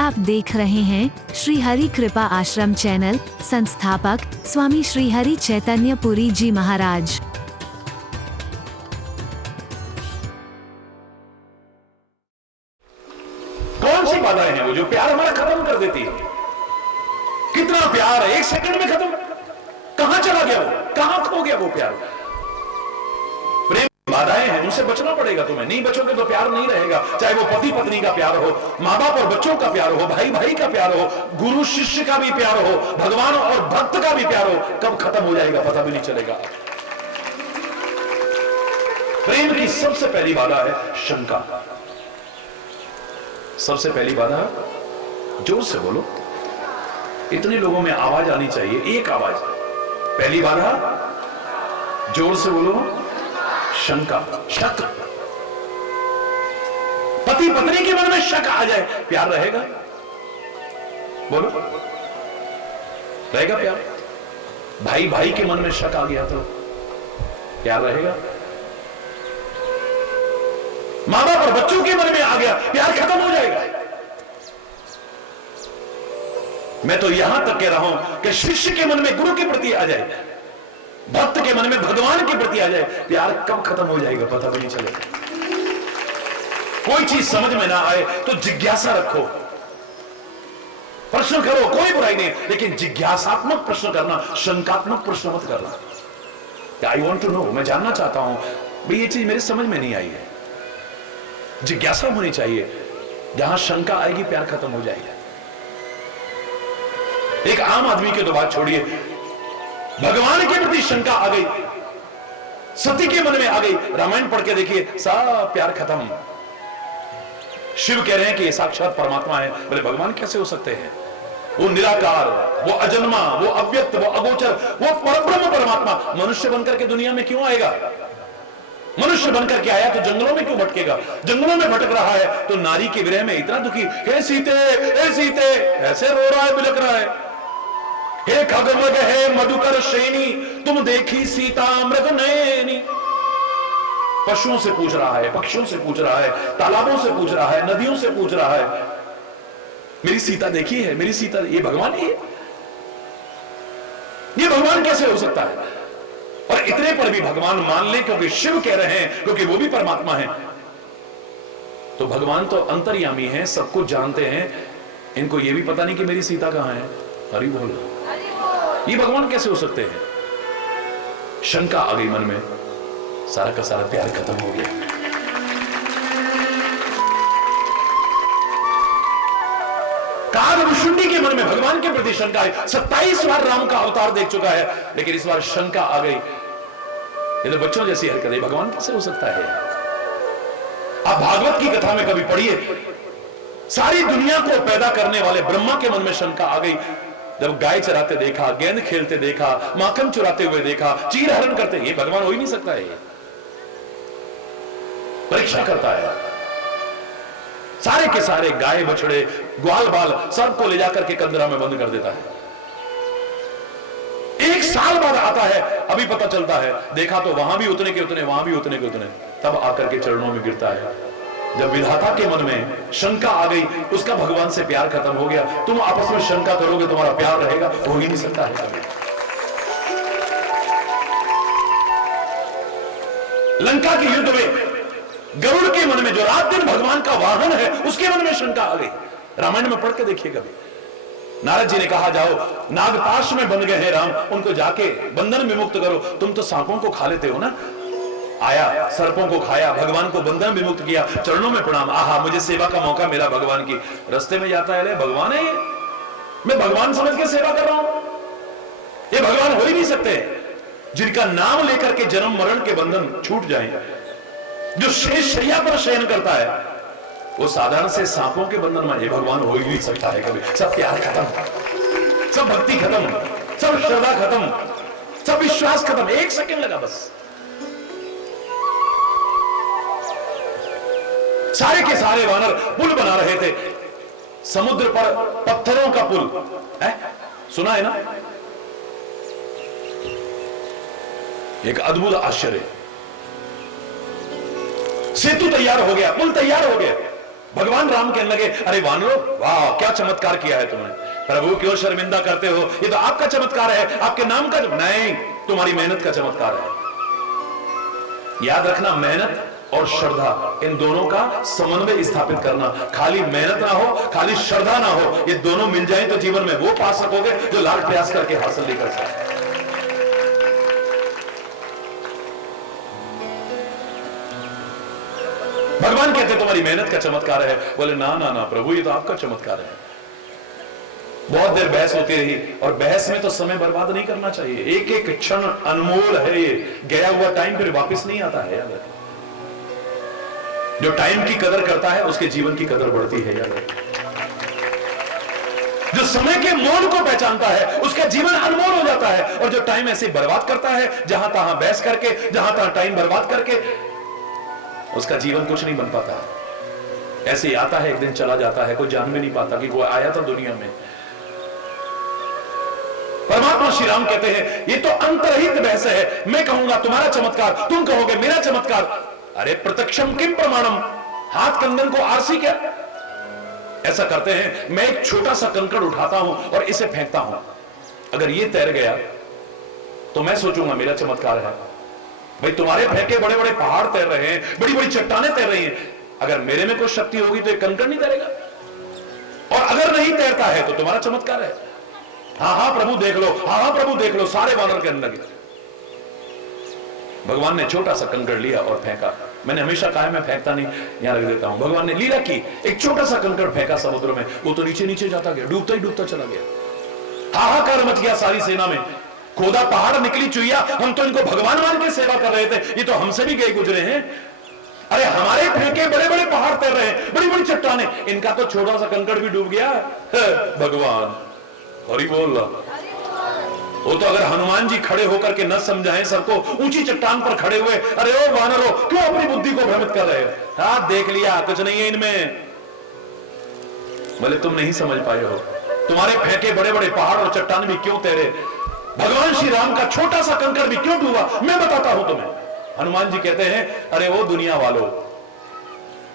आप देख रहे हैं श्री हरि कृपा आश्रम चैनल। संस्थापक स्वामी श्री हरि चैतन्य पुरी जी महाराज। कौन सी बाधाएं हैं वो जो प्यार हमारा खत्म कर देती है? कितना प्यार है, एक सेकंड में खत्म। कहां चला गया वो, कहां खो गया वो प्यार? प्रेम बाधाएं हैं, उनसे बचना पड़ेगा तुम्हें। नहीं बचोगे तो प्यार नहीं रहेगा। चाहे वो पति पत्नी का प्यार हो, माँ बाप और बच्चों का प्यार हो, भाई भाई का प्यार हो, गुरु शिष्य का भी प्यार हो, भगवान और भक्त का भी प्यार हो, कब खत्म हो जाएगा पता भी नहीं चलेगा। प्रेम की सबसे पहली बाधा है शंका। सबसे पहली बाधा, जोर से बोलो, इतने लोगों में आवाज आनी चाहिए, एक आवाज। पहली बाधा, जोर से बोलो, शंका, शक। पति पत्नी के मन में शक आ जाए, प्यार रहेगा? बोलो, रहेगा प्यार? भाई भाई के मन में शक आ गया तो प्यार रहेगा? माँ बाप और बच्चों के मन में आ गया, प्यार खत्म हो जाएगा। मैं तो यहां तक कह रहा हूं कि शिष्य के मन में गुरु के प्रति आ जाए, भक्त के मन में भगवान के प्रति आ जाए, प्यार कब खत्म हो जाएगा पता भी नहीं चलेगा। कोई चीज समझ में ना आए तो जिज्ञासा रखो, प्रश्न करो, कोई बुराई नहीं, लेकिन जिज्ञासात्मक प्रश्न करना, शंकात्मक प्रश्न मत करना। आई वॉन्ट टू नो, मैं जानना चाहता हूं भाई ये चीज मेरे समझ में नहीं आई है। जिज्ञासा होनी चाहिए, जहां शंका आएगी प्यार खत्म हो जाएगा। एक आम आदमी की तो बात छोड़िए, भगवान के प्रति शंका आ गई, सती के मन में आ गई, रामायण पढ़ के देखिए, सब प्यार खत्म। शिव कह रहे हैं कि ये साक्षात परमात्मा है। बोले भगवान कैसे हो सकते हैं? वो निराकार, वो अजन्मा, वो अव्यक्त, वो अगोचर, वो परब्रह्म परमात्मा मनुष्य बनकर के दुनिया में क्यों आएगा? मनुष्य बनकर के आया तो जंगलों में क्यों भटकेगा? जंगलों में भटक रहा है तो नारी के विरह में इतना दुखी, हे सीते, हे सीते, ऐसे रो रहा है, बिलक रहा है। हे खगमग है मधुकर श्रेणी, तुम देखी सीता मृग नयनी। पशुओं से पूछ रहा है, पक्षियों से पूछ रहा है, तालाबों से पूछ रहा है, नदियों से पूछ रहा है, मेरी सीता देखी है, मेरी सीता। ये भगवान ही है? ये भगवान कैसे हो सकता है? और इतने पर भी भगवान मान ले क्योंकि शिव कह रहे हैं, क्योंकि वो भी परमात्मा है। तो भगवान तो अंतर्यामी है, सब कुछ जानते हैं, इनको ये भी पता नहीं कि मेरी सीता कहां है। हरि बोल। ये भगवान कैसे हो सकते हैं? शंका आ गई मन में, सारा का सारा प्यार खत्म हो गया। कागभूषुंडी के मन में भगवान के प्रति शंका है। 27 बार राम का अवतार देख चुका है, लेकिन इस बार शंका आ गई। ये तो बच्चों जैसी हरकत है, भगवान कैसे हो सकता है? आप भागवत की कथा में कभी पढ़िए, सारी दुनिया को पैदा करने वाले ब्रह्मा के मन में शंका आ गई। जब गाय चराते देखा, गेंद खेलते देखा, माखन चुराते हुए देखा, चीर हरण करते, ये भगवान हो ही नहीं सकता है। परीक्षा करता है, सारे के सारे गाय बछड़े ग्वाल बाल सबको ले जाकर के कंदरा में बंद कर देता है। 1 साल बाद आता है, अभी पता चलता है, देखा तो वहां भी उतने के उतने, वहां भी उतने के उतने। तब आकर के चरणों में गिरता है। जब विधाता के मन में शंका आ गई, उसका भगवान से प्यार खत्म हो गया। तुम आपस में शंका करोगे, तुम्हारा प्यार रहेगा? हो ही नहीं सकता है कभी। लंका के युद्ध में गरुड़ के मन में, जो रात दिन भगवान का वाहन है, उसके मन में शंका आ गई। रामायण में पढ़ के देखिए कभी। नारद जी ने कहा, जाओ, नागपाश में बंध गए हैं राम, उनको जाके बंधन विमुक्त करो। तुम तो सांपों को खा लेते हो ना। आया, सर्पों को खाया, भगवान को बंधन विमुक्त किया, चरणों में प्रणाम। आहा, मुझे सेवा का मौका मिला भगवान की। रास्ते में जाता है, भगवान है ये, मैं भगवान समझ के सेवा कर रहा हूं। ये भगवान हो ही नहीं सकते जिनका नाम लेकर के जन्म मरण के बंधन छूट जाए। जो शेष शैया पर शयन करता है, वो साधारण से सांपों के बंधन में, ये भगवान हो ही नहीं सकता है कभी। सब प्यार खत्म, सब भक्ति खत्म, सब श्रद्धा खत्म, सब विश्वास खत्म। 1 सेकंड लगा बस। सारे के सारे वानर पुल बना रहे थे, समुद्र पर पत्थरों का पुल है, सुना है ना? एक अद्भुत आश्चर्य। सेतु तैयार हो गया, पुल तैयार हो गया, भगवान राम कहने लगे, अरे वानरो, वाह क्या चमत्कार किया है तुमने, प्रभु क्यों शर्मिंदा करते हो, ये तो आपका चमत्कार है, आपके नाम का नहीं, तुम्हारी मेहनत का चमत्कार है। याद रखना, मेहनत और श्रद्धा, इन दोनों का समन्वय स्थापित करना। खाली मेहनत ना हो, खाली श्रद्धा ना हो, ये दोनों मिल जाएं तो जीवन में वो पा सकोगे जो लाख प्रयास करके हासिल नहीं कर सकते। भगवान कहते तुम्हारी मेहनत का चमत्कार है। बोले ना ना ना प्रभु, ये तो आपका चमत्कार है। बहुत देर बहस होती रही, और बहस में तो समय बर्बाद नहीं करना चाहिए। एक एक क्षण अनमोल है, ये गया हुआ टाइम फिर वापस नहीं आता है। याद रखें, जो टाइम की कदर करता है उसके जीवन की कदर बढ़ती है। याद रखें, जो समय के मोल को पहचानता है उसका जीवन अनमोल हो जाता है। और जो टाइम ऐसे बर्बाद करता है, जहां तहां बहस करके, जहां तहां टाइम बर्बाद करके, उसका जीवन कुछ नहीं बन पाता। ऐसे ही आता है, एक दिन चला जाता है, कोई जान भी नहीं पाता कि वो आया था दुनिया में। परमात्मा श्री राम कहते हैं ये तो अंतरहित बहस है। मैं कहूंगा तुम्हारा चमत्कार, तुम कहोगे मेरा चमत्कार। अरे प्रत्यक्षम किम प्रमाणम, हाथ कंगन को आरसी क्या। ऐसा करते हैं, मैं एक छोटा सा कंकड़ उठाता हूं और इसे फेंकता हूं, अगर ये तैर गया तो मैं सोचूंगा मेरा चमत्कार है। भाई तुम्हारे फेंके बड़े बड़े पहाड़ तैर रहे हैं, बड़ी बड़ी चट्टानें तैर रही हैं, अगर मेरे में कोई शक्ति होगी तो एक कंकड़ नहीं तैरेगा। और अगर नहीं तैरता है तो तुम्हारा चमत्कार है। हाँ हाँ प्रभु देख लो, हाँ हाँ प्रभु देख लो, सारे वानर कहने लगे। भगवान ने छोटा सा कंकड़ लिया और फेंका। मैंने हमेशा कहा मैं फेंकता नहीं, यहां रख देता हूं। भगवान ने लीला की, एक छोटा सा कंकड़ फेंका समुद्र में, वो तो नीचे नीचे जाता गया, डूबता ही डूबता चला गया। हाहाकार मच गया सारी सेना में। खोदा पहाड़, निकली चुईया, हम तो इनको भगवान मान के सेवा कर रहे थे, ये तो हमसे भी गए गुजरे हैं। अरे हमारे फेंके बड़े बड़े पहाड़ तैर रहे हैं, बड़ी बड़ी चट्टानें, इनका तो छोटा सा कंकड़ भी डूब गया। भगवान हरि बोल, वो तो अगर हनुमान जी खड़े होकर के न समझाएं सबको, ऊंची चट्टान पर खड़े हुए, अरे ओ वानरो क्यों अपनी बुद्धि को भ्रमित कर रहे हो, हाँ देख लिया कुछ नहीं है इनमें। बोले तुम नहीं समझ पाए हो, तुम्हारे फेंके बड़े बड़े पहाड़ और चट्टान भी क्यों तैरे, भगवान श्री राम का छोटा सा कंकड़ भी क्यों डूबा, मैं बताता हूं तुम्हें। हनुमान जी कहते हैं, अरे वो दुनिया वालों,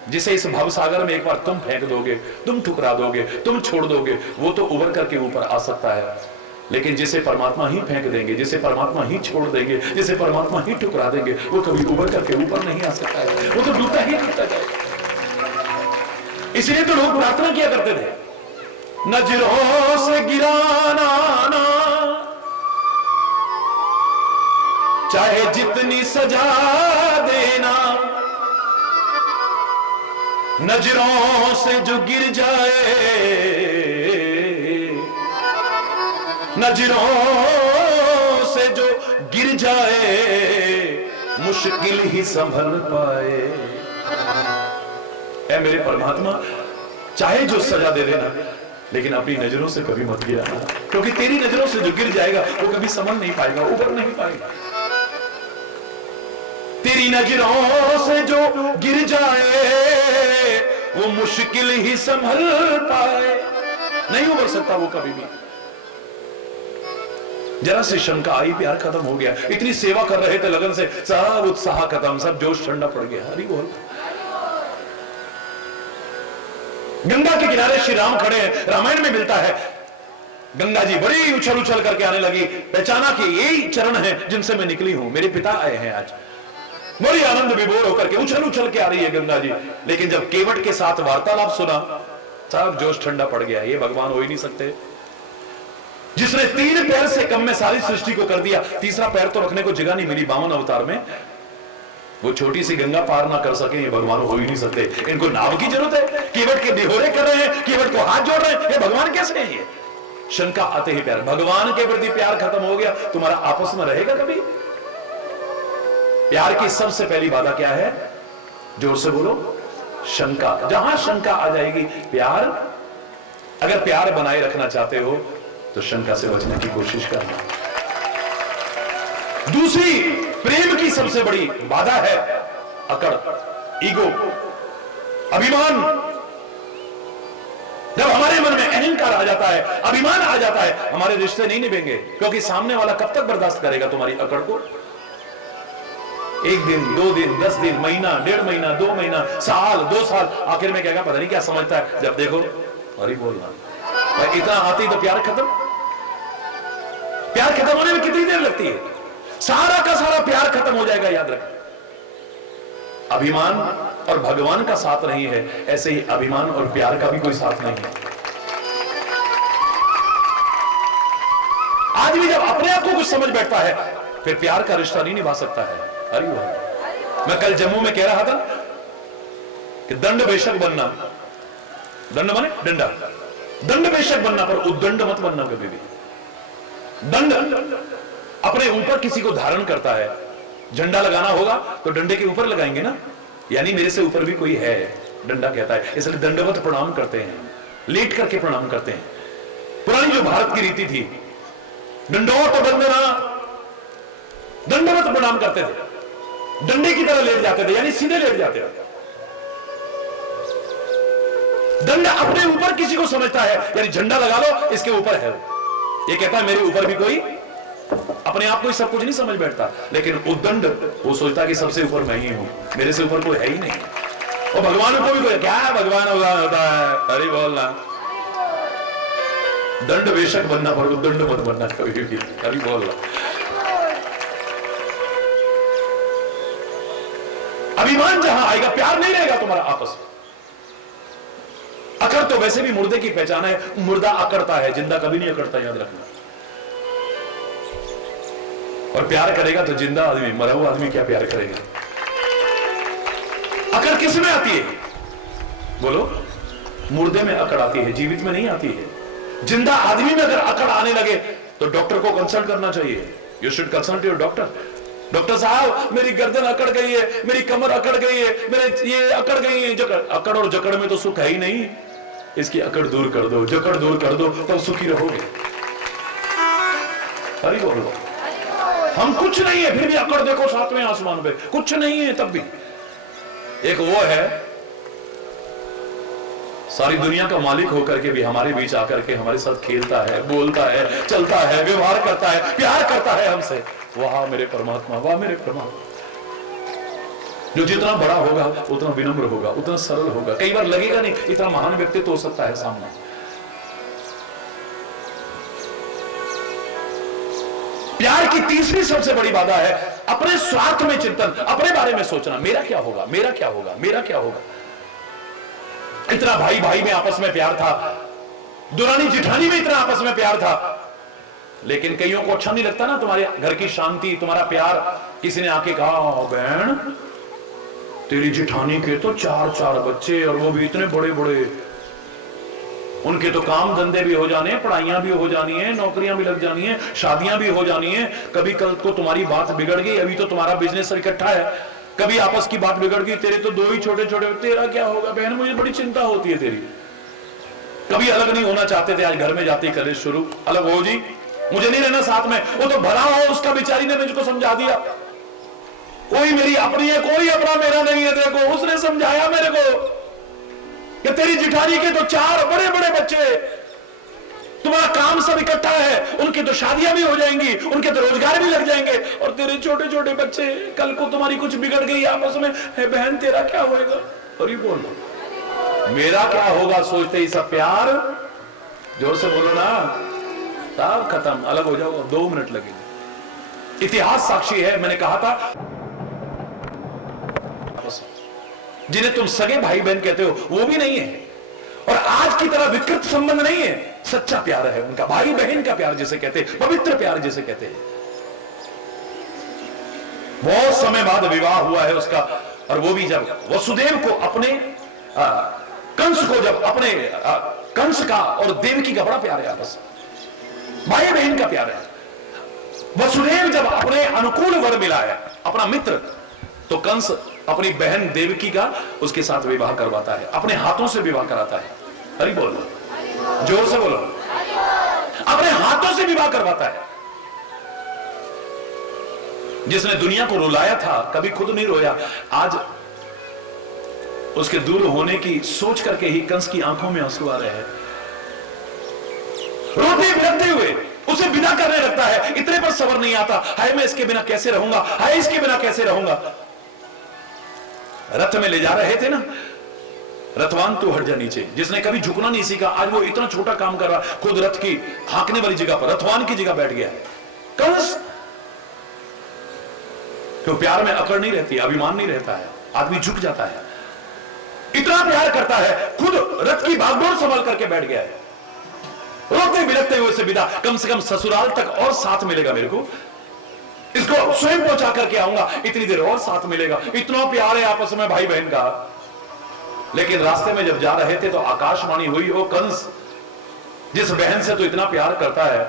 जिसे इस भवसागर में एक बार तुम फेंक दोगे, तुम ठुकरा दोगे, तुम छोड़ दोगे, वो तो उबर करके ऊपर आ सकता है, लेकिन जिसे परमात्मा ही फेंक देंगे, जिसे परमात्मा ही छोड़ देंगे, जिसे परमात्मा ही ठुकरा देंगे, वो कभी उबर करके ऊपर नहीं आ सकता है, वो तो डूबता ही डूबता जाएगा। इसलिए तो लोग प्रार्थना किया करते थे, नजरों से गिराना ना, चाहे जितनी सजा देना, नजरों से जो गिर जाए, नजरों से जो गिर जाए, मुश्किल ही संभल पाए। ऐ मेरे परमात्मा, चाहे जो सजा दे देना, लेकिन अपनी नजरों से कभी मत गिराना, क्योंकि तेरी नजरों से जो गिर जाएगा वो कभी संभल नहीं पाएगा, उबर नहीं पाएगा। तेरी नजरों से जो गिर जाए वो मुश्किल ही संभल पाए, नहीं उबर सकता वो कभी भी। जरा से शंका आई, प्यार खत्म हो गया, इतनी सेवा कर रहे थे लगन से, सब उत्साह खत्म, सब जोश ठंडा पड़ गया। हरि बोल। गंगा के किनारे श्री राम खड़े हैं, रामायण में मिलता है, गंगा जी बड़ी उछल उछल करके आने लगी, पहचाना कि यही चरण है जिनसे मैं निकली हूं, मेरे पिता आए हैं आज। बड़ी आनंद विभोर होकर के उछल उछल के आ रही है गंगा जी, लेकिन जब केवट के साथ वार्तालाप सुना, सब जोश ठंडा पड़ गया। ये भगवान हो ही नहीं सकते, जिसने 3 पैर से कम में सारी सृष्टि को कर दिया, तीसरा पैर तो रखने को जगह नहीं मिली 52 अवतार में, वो छोटी सी गंगा पार ना कर सके, ये भगवान हो ही नहीं सकते। इनको नाव की जरूरत है, केवट के निहोरे कर रहे हैं, केवट को हाथ जोड़ रहे हैं, ये भगवान कैसे है? ये शंका आते ही प्यार, भगवान के प्रति प्यार खत्म हो गया, तुम्हारा आपस में रहेगा कभी? प्यार की सबसे पहली बाधा क्या है? जोर से बोलो, शंका। जहां शंका आ जाएगी, प्यार, अगर प्यार बनाए रखना चाहते हो तो शंका से बचने की कोशिश करना। दूसरी प्रेम की सबसे बड़ी बाधा है अकड़, ईगो, अभिमान। जब हमारे मन में अहंकार आ जाता है, अभिमान आ जाता है, हमारे रिश्ते नहीं निभेंगे, क्योंकि सामने वाला कब तक बर्दाश्त करेगा तुम्हारी अकड़ को? एक दिन, 2 दिन, 10 दिन, महीना, 1.5 महीना, 2 महीना, साल, 2 साल, आखिर में कहेगा पता नहीं क्या समझता है। जब देखो अरे बोलना भाई, इतना आती तो प्यार खत्म। प्यार खत्म होने में कितनी देर लगती है? सारा का सारा प्यार खत्म हो जाएगा, याद रख। अभिमान और भगवान का साथ नहीं है, ऐसे ही अभिमान और प्यार का भी कोई साथ नहीं है। आदमी जब अपने आप को कुछ समझ बैठता है, फिर प्यार का रिश्ता नहीं निभा सकता है। अरे वाह, मैं कल जम्मू में कह रहा था कि दंड बेशक बनना, दंड माने डंडा, दंड बेशक बनना पर उद्दंड मत बनना कभी भी। दंड अपने ऊपर किसी को धारण करता है, झंडा लगाना होगा तो डंडे के ऊपर लगाएंगे ना, यानी मेरे से ऊपर भी कोई है, डंडा कहता है। इसलिए दंडवत प्रणाम करते हैं, लेट करके प्रणाम करते हैं। पुरानी जो भारत की रीति थी, दंडोत वंदना, दंडवत प्रणाम करते थे, डंडे की तरह लेट जाते थे, यानी सीधे लेट जाते थे। दंड अपने ऊपर किसी को समझता है, यानी झंडा लगा लो इसके ऊपर है, ये कहता है मेरे ऊपर भी कोई, अपने आप को सब कुछ नहीं समझ बैठता। लेकिन उद्दंड वो सोचता है कि सबसे ऊपर मैं ही हूं, मेरे से ऊपर कोई है ही नहीं। और भगवान को भी कोई क्या है, भगवान होता है, अरे बोलना। दंड बेशक बनना पर उद्दंड मत बनना कभी भी, अरे बोलना। अभिमान जहां आएगा, प्यार नहीं रहेगा तुम्हारा आपस में। अकड़ तो वैसे भी मुर्दे की पहचान है, मुर्दा अकड़ता है, जिंदा कभी नहीं अकड़ता, याद रखना। और प्यार करेगा तो जिंदा आदमी, मरा हुआ आदमी क्या प्यार करेगा? अकड़ किस में आती है बोलो? मुर्दे में अकड़ आती है, जीवित में नहीं आती है। जिंदा आदमी में अगर अकड़ आने लगे तो डॉक्टर को कंसल्ट करना चाहिए। You should consult your doctor. Doctor साहब मेरी गर्दन अकड़ गई है, मेरी कमर अकड़ गई है, मेरे ये अकड़ गई है। जकड़, अकड़ और जकड़ में तो सुख है ही नहीं, इसकी अकड़ दूर कर दो, जकड़ दूर कर दो, तब सुखी रहोगे। अरे बोलो, हम कुछ नहीं है फिर भी अकड़ देखो सातवें आसमान पे, कुछ नहीं है तब भी। एक वो है सारी दुनिया का मालिक होकर के भी हमारे बीच आकर के हमारे साथ खेलता है, बोलता है, चलता है, व्यवहार करता है, प्यार करता है हमसे। वाह मेरे परमात्मा, वाह मेरे परमात्मा। जो जितना बड़ा होगा उतना विनम्र होगा, उतना सरल होगा। कई बार लगेगा नहीं इतना महान व्यक्तित्व हो सकता है सामने। प्यार की तीसरी सबसे बड़ी बाधा है अपने स्वार्थ में चिंतन, अपने बारे में सोचना, मेरा क्या होगा, मेरा क्या होगा, मेरा क्या होगा। इतना भाई भाई में आपस में प्यार था, दुरानी जिठानी में इतना आपस में प्यार था, लेकिन कईयों को अच्छा नहीं लगता ना तुम्हारे घर की शांति, तुम्हारा प्यार। किसी ने आके कहा बहन तेरी जिठानी के तो 4-4 बच्चे, और वो भी इतने बड़े बड़े, उनके तो काम धंधे भी हो जाने, पढ़ाइयां भी हो जानी है, नौकरियां भी लग जानी है, शादियां भी हो जानी है। कभी कल को तुम्हारी बात बिगड़ गई, अभी तो तुम्हारा बिजनेस इकट्ठा है, कभी आपस की बात बिगड़ गई, तेरे तो 2 ही छोटे छोटे, तेरा क्या होगा बहन, मुझे बड़ी चिंता होती है तेरी। कभी अलग नहीं होना चाहते थे, आज घर में जाते ही कलेश शुरू, अलग हो जी, मुझे नहीं रहना साथ में। वो तो भला हो उसका, बेचारी ने मुझको समझा दिया, कोई मेरी अपनी है, कोई अपना मेरा नहीं है। देखो उसने समझाया मेरे को कि तेरी जिठानी के तो 4 बड़े बड़े बच्चे, तुम्हारा काम सब इकट्ठा है, उनकी तो शादियां भी हो जाएंगी, उनके तो रोजगार भी लग जाएंगे, और तेरे छोटे छोटे बच्चे, कल को तुम्हारी कुछ बिगड़ गई आपस में, है बहन तेरा क्या होगा। और ये बोलो मेरा क्या होगा, सोचते ही सब प्यार, जोर से बोलो ना, सब खत्म, अलग हो जाओ, 2 मिनट लगेंगे। इतिहास साक्षी है, मैंने कहा था जिन्हें तुम सगे भाई बहन कहते हो वो भी नहीं है, और आज की तरह विकृत संबंध नहीं है, सच्चा प्यार है उनका, भाई बहन का प्यार जिसे कहते हैं, पवित्र प्यार जिसे कहते हैं। बहुत समय बाद विवाह हुआ है उसका, और वो भी जब वसुदेव को अपने कंस को, जब अपने कंस का और देवकी का बड़ा प्यार है, आपस भाई बहन का प्यार है। वसुदेव जब अपने अनुकूल वर मिला है, अपना मित्र, तो कंस अपनी बहन देवकी का उसके साथ विवाह करवाता है, अपने हाथों से विवाह कराता है। हरि बोलो, जोर से बोलो, अपने हाथों से विवाह करवाता है। जिसने दुनिया को रुलाया था कभी खुद नहीं रोया, आज उसके दूर होने की सोच करके ही कंस की आंखों में आंसू आ रहे हैं। रोते बिलखते हुए उसे विदा करने लगता है, इतने पर सब्र नहीं आता, हाय मैं इसके बिना कैसे रहूंगा, हाय इसके बिना कैसे रहूंगा। रथ में ले जा रहे थे ना, रथवान तू हट जा नीचे, जिसने कभी झुकना नहीं सीखा, आज वो इतना छोटा काम कर रहा, खुद रथ की हांकने वाली जगह पर, रथवान की जगह बैठ गया है। कंस, क्यों? प्यार में अकड़ नहीं रहती, अभिमान नहीं रहता है, आदमी झुक जाता है। इतना प्यार करता है, खुद रथ की भागदौड़ संभाल करके बैठ गया है। रोते बिलखते हुए से विदा, कम से कम ससुराल तक और साथ मिलेगा मेरे को, इसको स्वयं पहुंचा करके आऊंगा, इतनी देर और साथ मिलेगा। इतना प्यार है आपस में भाई बहन का। लेकिन रास्ते में जब जा रहे थे तो आकाशवाणी हुई, ओ कंस, जिस बहन से तो इतना प्यार करता है,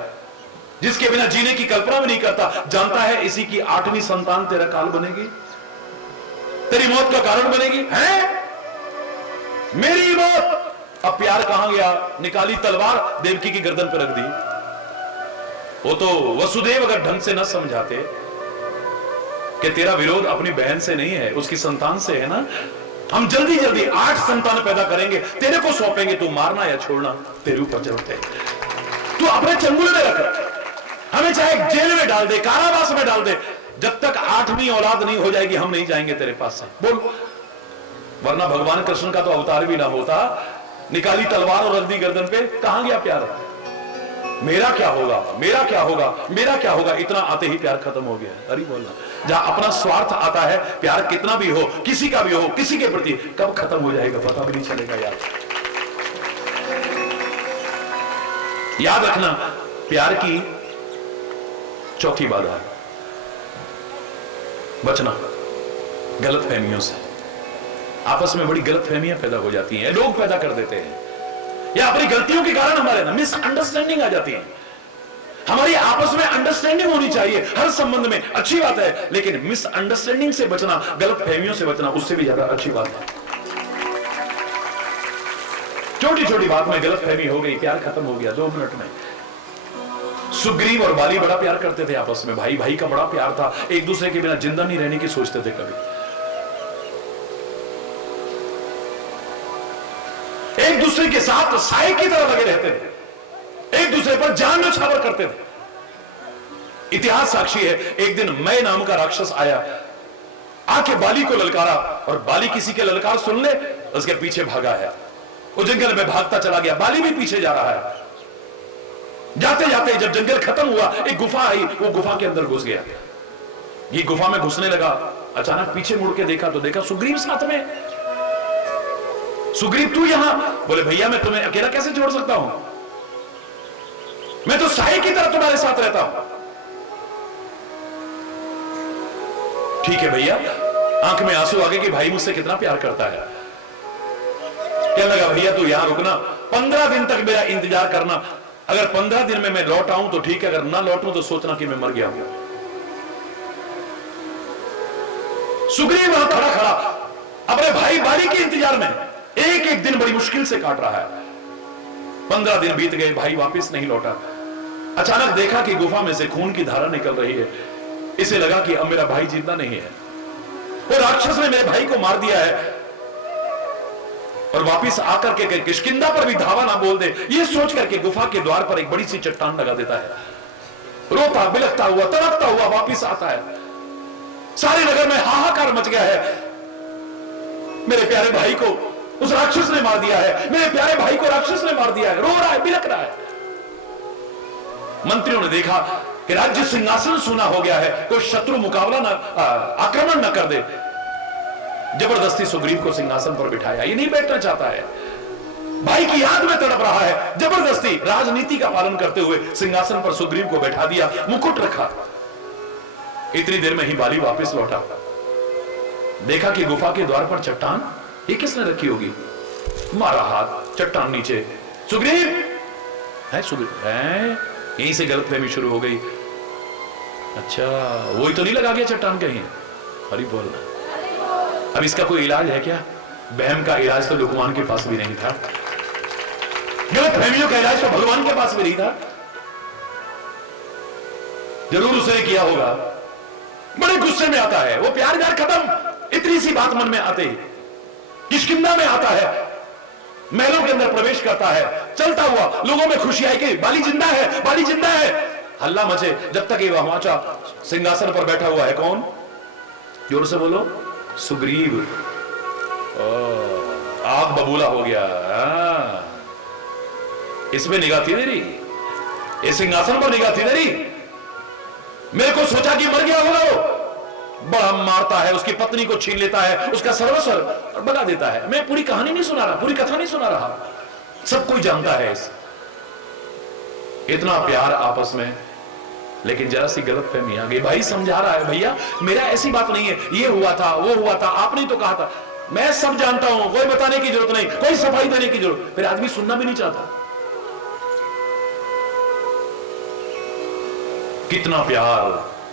जिसके बिना जीने की कल्पना भी नहीं करता, जानता है इसी की 8वीं संतान तेरा काल बनेगी, तेरी मौत का कारण बनेगी, है मेरी मौत। अब प्यार कहां गया? निकाली तलवार, देवकी की गर्दन पर रख दी। वो तो वसुदेव अगर ढंग से न समझाते कि तेरा विरोध अपनी बहन से नहीं है, उसकी संतान से है ना, हम जल्दी जल्दी 8 संतान पैदा करेंगे, तेरे को सौंपेंगे, तू मारना या छोड़ना तेरे ऊपर चलते, तू अपने चंगुल में रख, हमें चाहे जेल में डाल दे, कारावास में डाल दे, जब तक 8वीं औलाद नहीं हो जाएगी हम नहीं जाएंगे तेरे पास से, बोल। वरना भगवान कृष्ण का तो अवतार भी ना होता, निकाली तलवार और रख दी गर्दन पे, कहां गया प्यार? मेरा क्या होगा, मेरा क्या होगा, मेरा क्या होगा, इतना आते ही प्यार खत्म हो गया। अरे बोलना, जहां अपना स्वार्थ आता है, प्यार कितना भी हो, किसी का भी हो, किसी के प्रति, कब खत्म हो जाएगा पता भी नहीं चलेगा। याद रखना, प्यार की चौथी बाधा है बचना गलतफहमियों से। आपस में बड़ी गलतफहमियां पैदा हो जाती हैं, लोग पैदा कर देते हैं, या अपनी गलतियों के कारण हमारे ना मिसअंडरस्टैंडिंग आ जाती है। हमारी आपस में अंडरस्टैंडिंग होनी चाहिए हर संबंध में, अच्छी बात है, लेकिन मिसअंडरस्टैंडिंग से बचना, गलतफहमियों से बचना, उससे भी ज्यादा अच्छी बात है। छोटी छोटी बात में गलतफहमी हो गई, प्यार खत्म हो गया 2 मिनट में। सुग्रीव और बाली बड़ा प्यार करते थे आपस में, भाई भाई का बड़ा प्यार था, एक दूसरे के बिना जिंदा नहीं रहने की सोचते थे कभी, एक दूसरे के साथ साए की तरह लगे रहते थे, एक दूसरे पर जान न्यौछावर करते थे। इतिहास साक्षी है, एक दिन मैं नाम का राक्षस आया, आके बाली को ललकारा, और बाली किसी के ललकार सुन ले, उसके पीछे भागा है, वो जंगल में भागता चला गया, बाली भी पीछे जा रहा है। जाते जाते जब जंगल खत्म हुआ, एक गुफा आई, वो गुफा के अंदर घुस गया। ये गुफा में घुसने लगा, अचानक पीछे मुड़ के देखा तो देखा सुग्रीव साथ में। सुग्रीव तू यहां? बोले भैया मैं तुम्हें अकेला कैसे छोड़ सकता हूं, मैं तो साए की तरह तुम्हारे साथ रहता हूं। ठीक है भैया, आंख में आंसू आ गए कि भाई मुझसे कितना प्यार करता है। क्या लगा भैया तू यहां रुकना, 15 दिन तक मेरा इंतजार करना, अगर 15 दिन में मैं लौट आऊं तो ठीक है, अगर ना लौटूं तो सोचना कि मैं मर गया हूं। सुग्रीव वहां खड़ा खड़ा अपने भाई बाली के इंतजार में एक एक दिन बड़ी मुश्किल से काट रहा है। 15 दिन बीत गए, भाई वापस नहीं लौटा। अचानक देखा कि गुफा में से खून की धारा निकल रही है, इसे लगा कि अब मेरा भाई जिंदा नहीं है, वो राक्षस ने मेरे भाई को मार दिया है, और वापिस आकर के किष्किंधा पर भी धावा ना बोल दे, ये सोच करके गुफा के द्वार पर एक बड़ी सी चट्टान लगा देता है। रोता बिलखता हुआ तड़पता हुआ वापिस आता है। सारे नगर में हाहाकार मच गया है, मेरे प्यारे भाई को उस राक्षस ने मार दिया है, मेरे प्यारे भाई को राक्षस ने मार दिया है, रो रहा है, बिलख रहा है। मंत्रियों ने देखा कि राज्य सिंहासन सूना हो गया है, कोई शत्रु मुकाबला ना, आक्रमण ना कर दे, जबरदस्ती सुग्रीव को सिंहासन पर बिठाया। ये नहीं बैठना चाहता है, भाई की याद में तड़प रहा है, जबरदस्ती राजनीति का पालन करते हुए सिंहासन पर सुग्रीव को बैठा दिया, मुकुट रखा। इतनी देर में ही बाली वापस लौटा, देखा कि गुफा के द्वार पर चट्टान, ये किसने रखी होगी? मारा हाथ, चट्टान नीचे, सुग्रीव है, सुग्रीव है। यहीं से गलतफहमी शुरू हो गई। अच्छा वही तो नहीं लगा गया चट्टान कहीं? हरी बोलना। अब इसका कोई इलाज है क्या? बहम का इलाज तो लुकमान के पास भी नहीं था, गलतफहमियों का इलाज तो भगवान के पास भी नहीं था। जरूर उसने किया होगा। बड़े गुस्से में आता है वो, प्यार व्यार खत्म, इतनी सी बात मन में आते ही किष्किंधा में आता है, महलों के अंदर प्रवेश करता है, चलता हुआ लोगों में खुशी आई कि बाली जिंदा है, बाली जिंदा है। हल्ला मचे, जब तक ये वहाचा सिंहासन पर बैठा हुआ है। कौन? जोर से बोलो। सुग्रीव। आग बबूला हो गया। इसमें निगाह थी मेरी, इस सिंहासन पर निगाह थी मेरी। मेरे को सोचा कि मर गया होगा वो। बड़ा मारता है, उसकी पत्नी को छीन लेता है, उसका सर्वस्व और भगा देता है। मैं पूरी कहानी नहीं सुना रहा, पूरी कथा नहीं सुना रहा, सब कोई जानता है इस इतना प्यार आपस में। लेकिन जरा सी गलतफहमी आ गई। भाई समझा रहा है, भैया मेरा ऐसी बात नहीं है, ये हुआ था वो हुआ था, आपने तो कहा था। मैं सब जानता हूं, कोई बताने की जरूरत नहीं, कोई सफाई देने की जरूरत। फिर आदमी सुनना भी नहीं चाहता। कितना प्यार,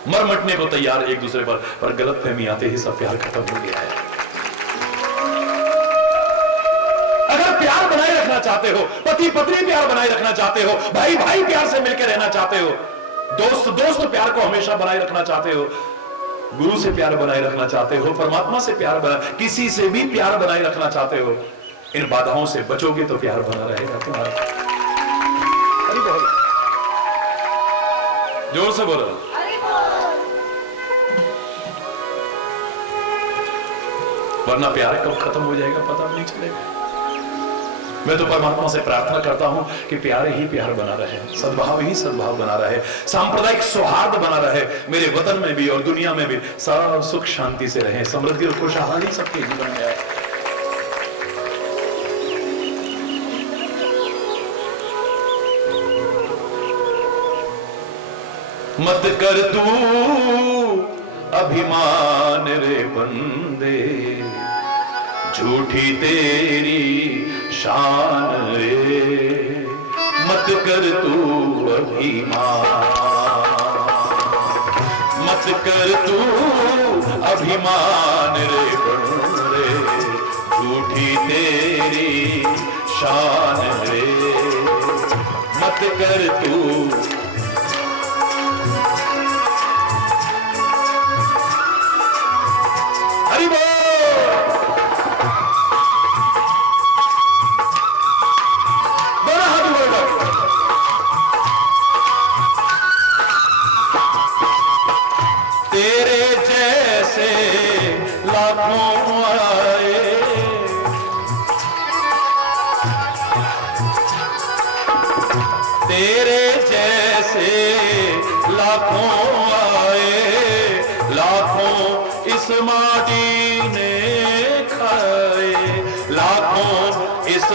मर मिटने को तैयार एक दूसरे पर गलतफहमी आते ही सब प्यार खत्म हो गया है। अगर प्यार बनाए रखना चाहते हो, पति पत्नी प्यार बनाए रखना चाहते हो, भाई भाई प्यार से मिलकर रहना चाहते हो, दोस्त दोस्त प्यार को हमेशा बनाए रखना चाहते हो, गुरु से प्यार बनाए रखना चाहते हो, परमात्मा से प्यार किसी से भी प्यार बनाए रखना चाहते हो, इन बाधाओं से बचोगे तो प्यार बना रहेगा तुम्हारा। जोर से बोलो। वरना प्यार कब खत्म हो जाएगा पता नहीं चलेगा। मैं तो परमात्मा से प्रार्थना करता हूं कि प्यार ही प्यार बना रहे, सद्भाव ही सद्भाव बना रहे, सांप्रदायिक सौहार्द बना रहे, मेरे वतन में भी और दुनिया में भी सब सुख शांति से रहे, समृद्धि और खुशहाली सबके जीवन में आए। मत कर तू अभिमान रे बंदे, झूठी तेरी शान रे। मत कर तू अभिमान, मत कर तू अभिमान रे बंदे, झूठी तेरी शान रे। मत कर तू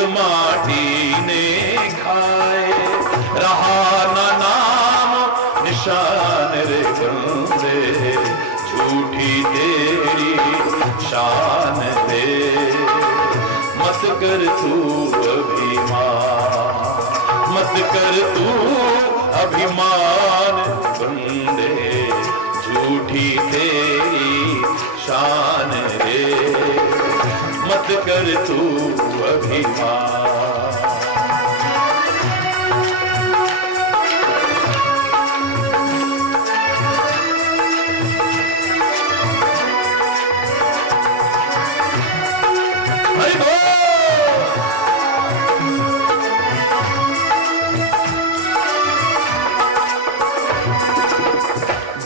माटी ने खाए, रहा ना नाम निशान रे बंदे, झूठी तेरी शान रे। मत कर तू अभिमान, मत कर तू अभिमान बंदे, झूठी तेरी शान रे। मत कर तू अभिमान।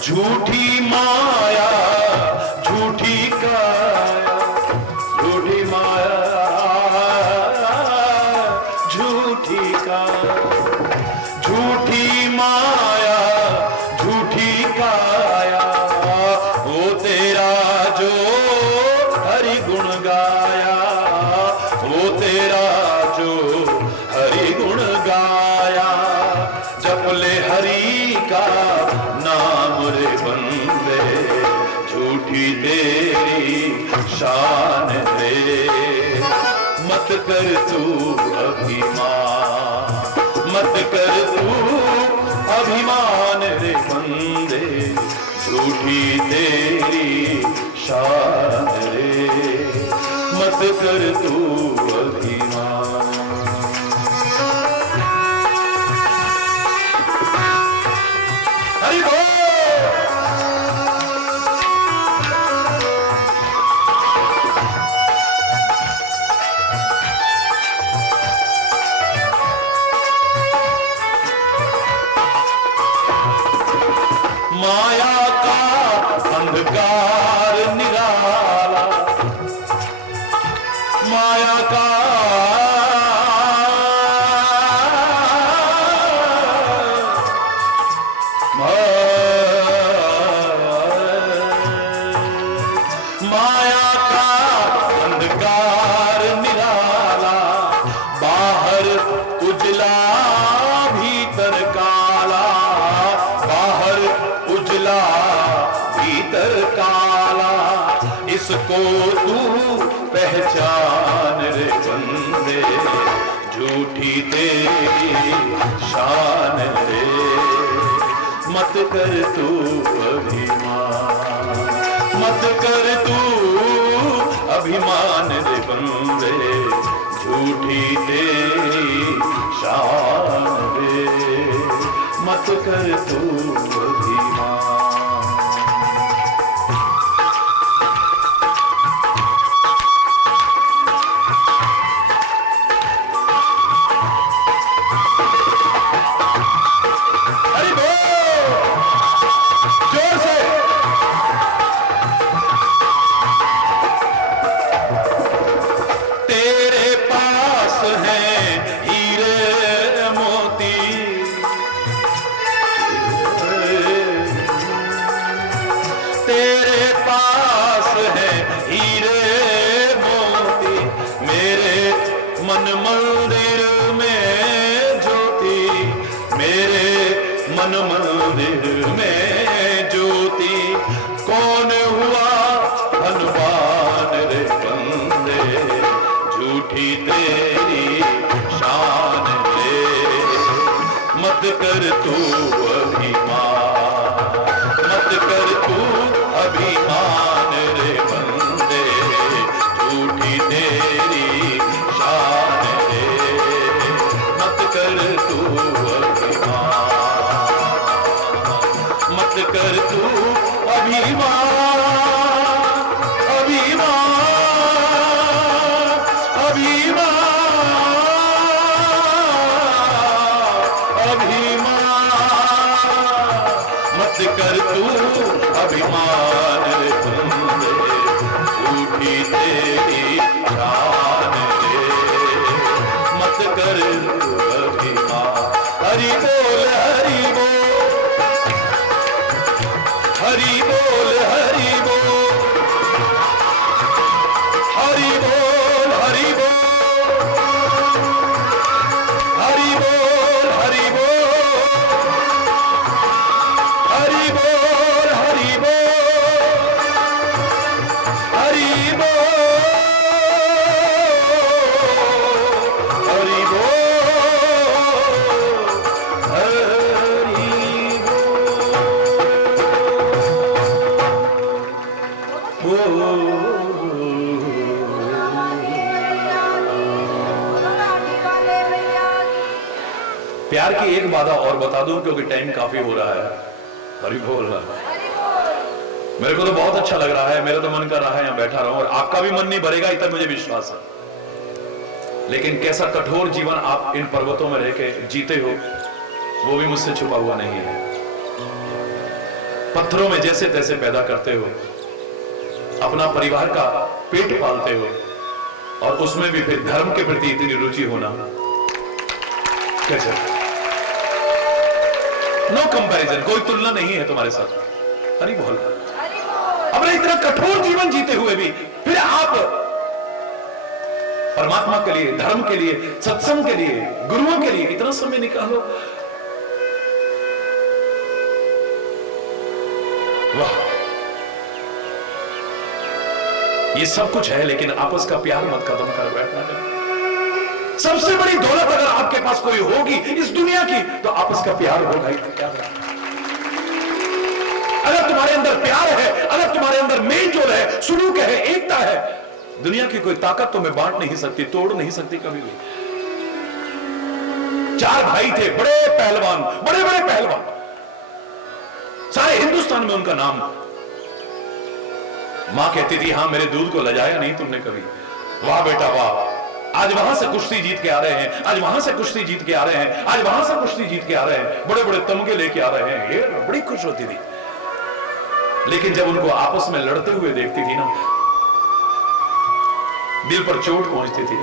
झूठी माया, झूठी काया, झूठी माया, झूठी काया, झूठी माया, झूठी काया, वो तेरा जो हरि गुण गाया, वो तेरा जो हरि गुण गाया, जप ले हरि का नाम रे बंदे, झूठी तेरी शान रे। मत कर तू अभिमान, मत कर तू अभिमान रे बंदे, झूठी तेरी शान रे। मत कर तू अभिमान। हरि बोल। माया का अंधकार निराला, माया का माया का अंधकार निराला, बाहर उजला भीतर काला, बाहर उजला भीतर काला, इसको तू पहचान रे बंदे, झूठी तेरी शान रे, मत कर तू अभिमान, मत कर तू अभिमान रे बंदे, झूठी तेरी शान रे, मत कर तू अभिमान। मन मंदिर में ज्योति, मेरे मन मंदिर में ज्योति, कौन हुआ धनवान रे बंदे, झूठी तेरी शान रे, मत कर तू अभिमान, मत कर तू अभिमान रे बंदे, झूठी तेरी शान रे, मत कर तू अभिमान, मत कर तू अभिमान, अभिमान, अभिमान, अभिमान, मत कर तू अभिमान रे बंदे, झूठी तेरी शान रे, मत कर अभिमान। हरि बोल हरि बोल, हरि बोल हरि बोल, हरि बोल हरि बोल, हरि बोल हरि बोल, हरि बोल हरि बोल, हरि बोल हरि बोल, प्यार की एक बाधा और बता दूं क्योंकि टाइम काफी हो रहा है। हरि बोल रहा है, मेरे को तो बहुत अच्छा लग रहा है, मेरा तो मन कर रहा है यहाँ बैठा रहूं और आपका भी मन नहीं भरेगा इतना मुझे विश्वास है। लेकिन कैसा कठोर जीवन आप इन पर्वतों में रह के जीते हो वो भी मुझसे छुपा हुआ नहीं है। पत्थरों में जैसे तैसे पैदा करते हो, अपना परिवार का पेट पालते हो और उसमें भी फिर धर्म के प्रति इतनी रुचि होना कैसे? नो कंपैरिजन, कोई तुलना नहीं है तुम्हारे साथ। हरि बोल। अपना इतना कठोर जीवन जीते हुए भी फिर आप परमात्मा के लिए, धर्म के लिए, सत्संग के लिए, गुरुओं के लिए इतना समय निकालो। वाह, ये सब कुछ है लेकिन आपस का प्यार मत खत्म कर बैठना। सबसे बड़ी दौलत अगर आपके पास कोई होगी इस दुनिया की तो आपस का प्यार होगा ही। क्या अगर तुम्हारे अंदर प्यार है, अगर तुम्हारे अंदर मेल जोल है, सुलूक है, एकता है, दुनिया की कोई ताकत तुम्हें बांट नहीं सकती, तोड़ नहीं सकती कभी भी। 4 भाई थे, बड़े पहलवान, बड़े बड़े पहलवान, सारे हिंदुस्तान में उनका नाम। मां कहती थी हां मेरे दूध को लजाया नहीं तुमने कभी। वाह बेटा वाह, आज वहां से कुश्ती जीत के आ रहे हैं, आज वहां से कुश्ती जीत के आ रहे हैं, आज वहां से कुश्ती जीत के आ रहे हैं, बड़े बड़े तमगे लेके आ रहे हैं। ये बड़ी खुश होती थी। लेकिन जब उनको आपस में लड़ते हुए देखती थी ना, दिल पर चोट पहुंचती थी।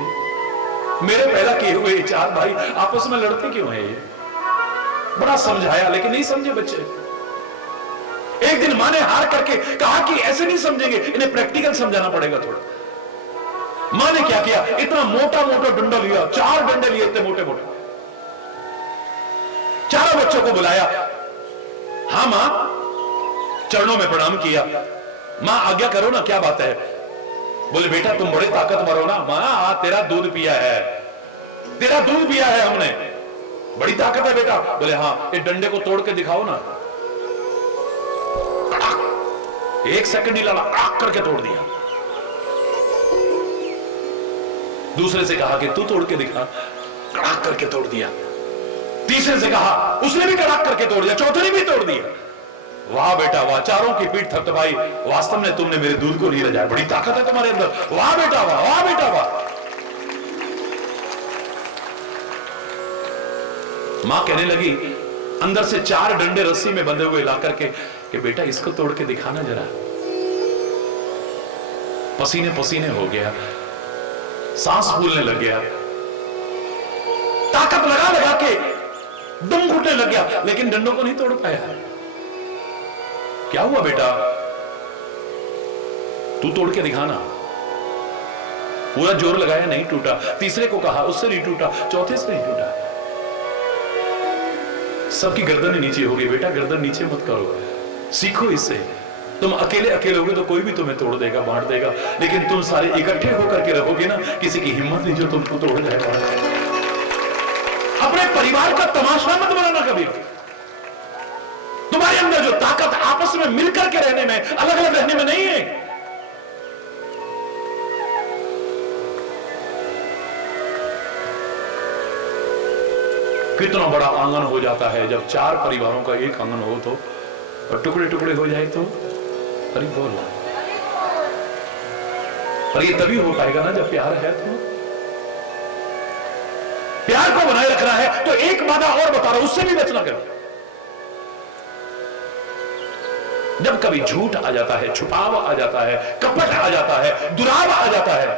मेरे पैदा किए हुए चार भाई आपस में लड़ते क्यों हैं? ये बड़ा समझाया लेकिन नहीं समझे बच्चे। एक दिन मां ने हार करके कहा कि ऐसे नहीं समझेंगे, इन्हें प्रैक्टिकल समझाना पड़ेगा थोड़ा। मां ने क्या किया, इतना मोटा मोटा डंडा लिया, 4 डंडे लिए इतने मोटे मोटे, चारों बच्चों को बुलाया। हाँ मां, चरणों में प्रणाम किया। मां आज्ञा करो ना, क्या बात है? बोले बेटा तुम बड़े ताकतवर हो ना। मां तेरा दूध पिया है, तेरा दूध पिया है हमने, बड़ी ताकत है बेटा। बोले हाँ, ये डंडे को तोड़ के दिखाओ ना। 1 सेकंड ही लगा, आग करके तोड़ दिया। दूसरे से कहा कि तू तोड़ के दिखा, कड़ाक करके तोड़ दिया। तीसरे से कहा, उसने भी कड़ाक करके तोड़ दिया। चौथे ने भी तोड़ दिया। वाह बेटा वाह, चारों की पीठ थपथपाई। वास्तव में तुमने मेरे दूध को नहीं रजाया, बड़ी ताकत है तुम्हारे अंदर। वाह बेटा वाह, वाह बेटा वाह। मां कहने लगी अंदर से 4 डंडे रस्सी में बंधे हुए ला करके कि बेटा इसको तोड़ के दिखाना जरा। पसीने पसीने हो गया, सांस फूलने लग गया, ताकत लगा लगा के दम घुटने लग गया, लेकिन डंडों को नहीं तोड़ पाया। क्या हुआ बेटा? तू तोड़ के दिखाना। पूरा जोर लगाया, नहीं टूटा। तीसरे को कहा, उससे नहीं टूटा। चौथे से नहीं टूटा। सबकी गर्दन नीचे हो गई। बेटा गर्दन नीचे मत करो, सीखो इससे। तुम अकेले अकेले होगे तो कोई भी तुम्हें तोड़ देगा, बांट देगा, लेकिन तुम सारे इकट्ठे होकर के रहोगे ना, किसी की हिम्मत नहीं जो तुमको तोड़ जाएगा। अपने परिवार का तमाशा मत बनाना कभी। तुम्हारे अंदर जो ताकत आपस में मिलकर के रहने में, अलग अलग रहने में नहीं है। कितना बड़ा आंगन हो जाता है जब 4 परिवारों का एक आंगन हो तो, और टुकड़े टुकड़े हो जाए तो। अरे बोल, पर ये तभी हो पाएगा ना जब प्यार है। तो प्यार को बनाए रखना है तो एक वादा और बता रहा हूं, उससे भी बचना करो। जब कभी झूठ आ जाता है, छुपाव आ जाता है, कपट आ जाता है, दुराव आ जाता है,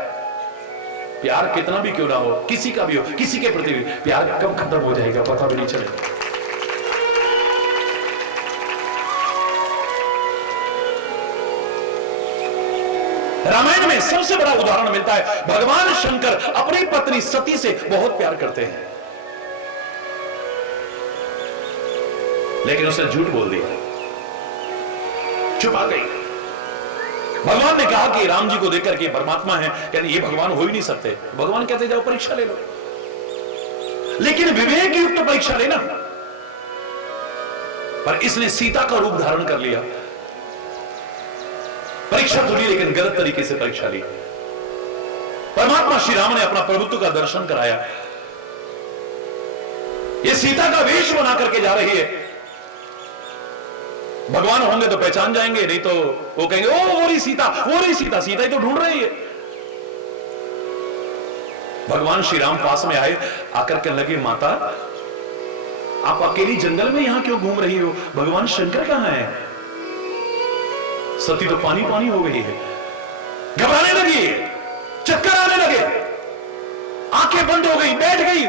प्यार कितना भी क्यों ना हो, किसी का भी हो, किसी के प्रति भी, प्यार कब खत्म हो जाएगा पता भी नहीं चलेगा। रामायण में सबसे बड़ा उदाहरण मिलता है। भगवान शंकर अपनी पत्नी सती से बहुत प्यार करते हैं, लेकिन उसने झूठ बोल दिया, छुपा गई। भगवान ने कहा कि राम जी को देखकर के परमात्मा है, कहते ये भगवान हो ही नहीं सकते। भगवान कहते जाओ परीक्षा ले लो, लेकिन विवेक युक्त परीक्षा लेना। पर इसने सीता का रूप धारण कर लिया। परीक्षा तो ली, लेकिन गलत तरीके से परीक्षा ली। परमात्मा श्री राम ने अपना प्रभुत्व का दर्शन कराया। ये सीता का वेश बना करके जा रही है। भगवान होंगे तो पहचान जाएंगे, नहीं तो वो कहेंगे ओ वो रही सीता, वो रही सीता, सीता ही तो ढूंढ रही है। भगवान श्री राम पास में आए, आकर के लगे माता आप अकेली जंगल में यहां क्यों घूम रही हो? भगवान शंकर कहां है? सती तो पानी पानी हो गई है, घबराने लगी, चक्कर आने लगे, आंखें बंद हो गई, बैठ गई।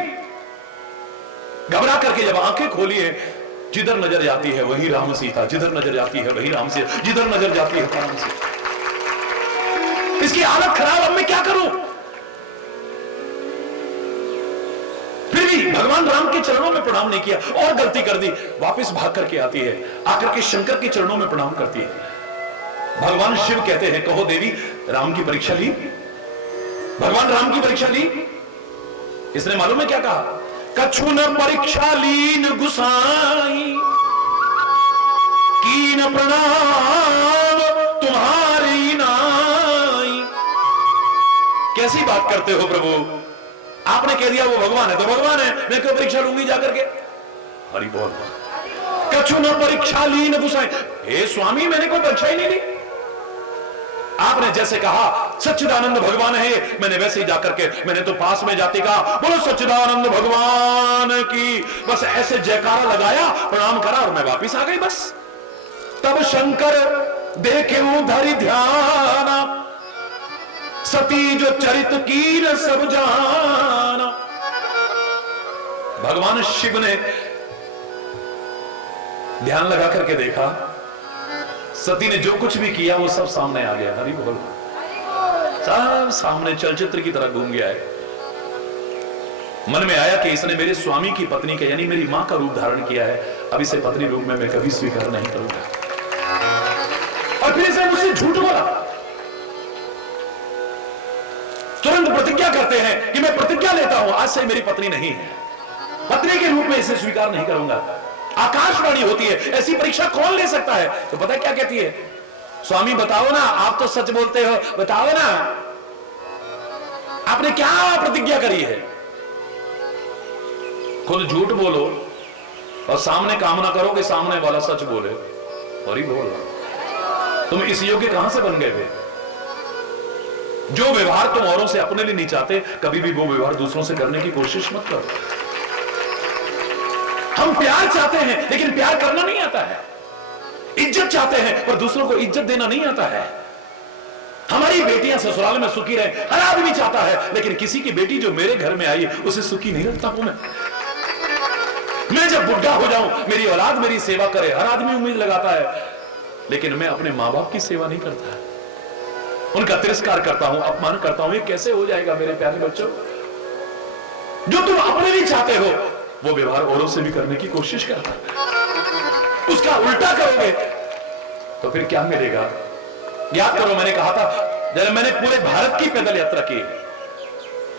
घबरा करके जब आंखें खोली है, जिधर नजर जाती है वही राम सीता, जिधर नजर जाती है वही राम सीता, जिधर नजर जाती है राम सीता। इसकी हालत खराब, अब मैं क्या करूं? फिर भी भगवान राम के चरणों में प्रणाम नहीं किया, और गलती कर दी। वापस भाग करके आती है, आकर के शंकर के चरणों में प्रणाम करती है। भगवान शिव कहते हैं कहो देवी राम की परीक्षा ली? भगवान राम की परीक्षा ली। इसने मालूम है क्या कहा? कछु न परीक्षा लीन गुसाई, कीन प्रणाम तुम्हारी नाई। कैसी बात करते हो प्रभु, आपने कह दिया वो भगवान है तो भगवान है, मैं क्यों परीक्षा लूंगी जाकर के? हरि बोल। कछु न परीक्षा लीन गुसाई, हे स्वामी मैंने कोई परीक्षा ही नहीं ली। आपने जैसे कहा सच्चिदानंद भगवान है, मैंने वैसे ही जाकर के मैंने तो पास में जाते कहा बोलो सच्चिदानंद भगवान की, बस ऐसे जयकारा लगाया, प्रणाम करा और मैं वापिस आ गई बस। तब शंकर देखे धरि ध्याना, सती जो चरित कीन सब जाना। भगवान शिव ने ध्यान लगा करके देखा, सती ने जो कुछ भी किया वो सब सामने आ गया। हरि बोल, सब सामने चलचित्र की तरह घूम गया है। मन में आया कि इसने मेरे स्वामी की पत्नी के यानी मेरी मां का रूप धारण किया है, अब इसे पत्नी रूप में मैं कभी स्वीकार नहीं करूंगा। और फिर इसे मुझसे झूठ बोला। तुरंत प्रतिज्ञा करते हैं कि मैं प्रतिज्ञा लेता हूं आज से मेरी पत्नी नहीं है, पत्नी के रूप में इसे स्वीकार नहीं करूंगा। आकाशवाणी होती है, ऐसी परीक्षा कौन ले सकता है? तो पता क्या कहती है, स्वामी बताओ ना, आप तो सच बोलते हो, बताओ ना आपने क्या प्रतिज्ञा करी है। खुद झूठ बोलो और सामने कामना करो कि सामने वाला सच बोले। और ही बोल, तुम इस योग्य कहां से बन गए थे? जो व्यवहार तुम औरों से अपने लिए नहीं चाहते, कभी भी वो व्यवहार दूसरों से करने की कोशिश मत करो। हम प्यार चाहते हैं लेकिन प्यार करना नहीं आता है। इज्जत चाहते हैं पर दूसरों को इज्जत देना नहीं आता है। हमारी बेटियां ससुराल में सुखी रहे, हर आदमी चाहता है, लेकिन किसी की बेटी जो मेरे घर में आई उसे सुखी नहीं रखता हूं मैं जब बुढ़ा हो जाऊं मेरी औलाद मेरी सेवा करे, हर आदमी उम्मीद लगाता है, लेकिन मैं अपने मां बाप की सेवा नहीं करता, उनका तिरस्कार करता हूं, अपमान करता हूं। ये कैसे हो जाएगा मेरे प्यारे बच्चों? जो तुम अपने लिए चाहते हो वो व्यवहार औरों से भी करने की कोशिश करता है, उसका उल्टा करोगे तो फिर क्या मिलेगा? याद करो, मैंने कहा था जब मैंने पूरे भारत की पैदल यात्रा की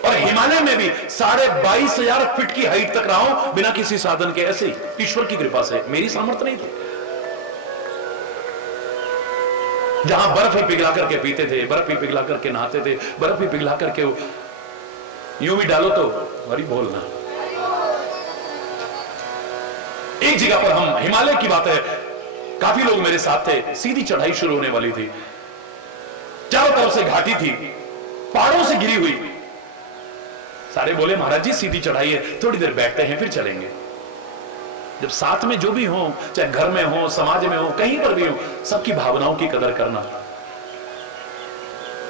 और हिमालय में भी 22,500 फीट की हाइट तक रहा हूं बिना किसी साधन के, ऐसे ही ईश्वर की कृपा से, मेरी सामर्थ्य नहीं थी। जहां बर्फ ही पिघला करके पीते थे, बर्फ ही पिघला करके नहाते थे, बर्फ ही पिघला करके यूं भी डालो तो हरी बोलना। एक जगह पर हम, हिमालय की बात है, काफी लोग मेरे साथ थे, सीधी चढ़ाई शुरू होने वाली थी, चारों तरफ से घाटी थी, पहाड़ों से घिरी हुई। सारे बोले महाराज जी सीधी चढ़ाई है, थोड़ी देर बैठते हैं फिर चलेंगे। जब साथ में जो भी हो, चाहे घर में हो, समाज में हो, कहीं पर भी हो, सबकी भावनाओं की कदर करना,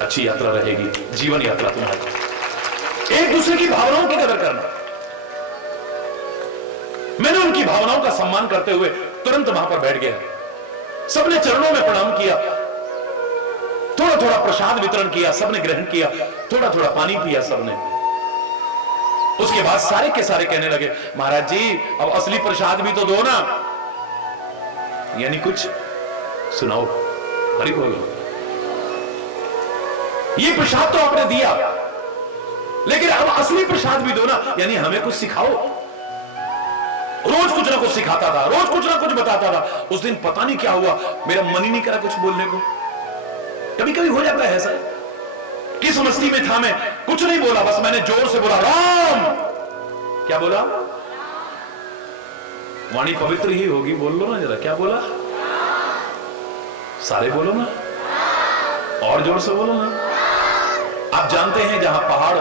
अच्छी यात्रा रहेगी, जीवन यात्रा तुम्हारी। एक दूसरे की भावनाओं की कदर करना। मैंने उनकी भावनाओं का सम्मान करते हुए तुरंत वहां पर बैठ गया। सबने चरणों में प्रणाम किया, थोड़ा थोड़ा प्रसाद वितरण किया, सबने ग्रहण किया, थोड़ा थोड़ा पानी पिया सबने। उसके बाद सारे के सारे कहने लगे महाराज जी अब असली प्रसाद भी तो दो ना, यानी कुछ सुनाओ, हरि बोलो। ये प्रसाद तो आपने दिया, लेकिन अब असली प्रसाद भी दो ना, यानी हमें कुछ सिखाओ। रोज कुछ ना कुछ सिखाता था, रोज कुछ ना कुछ बताता था। उस दिन पता नहीं क्या हुआ, मेरा मन ही नहीं करा कुछ बोलने को। कभी कभी हो जाता है ऐसा। किस मस्ती में था, मैं कुछ नहीं बोला, बस मैंने जोर से बोला राम। क्या बोला? वाणी पवित्र ही होगी, बोल लो ना जरा, क्या बोला? सारे बोलो ना, और जोर से बोलो ना। आप जानते हैं जहां पहाड़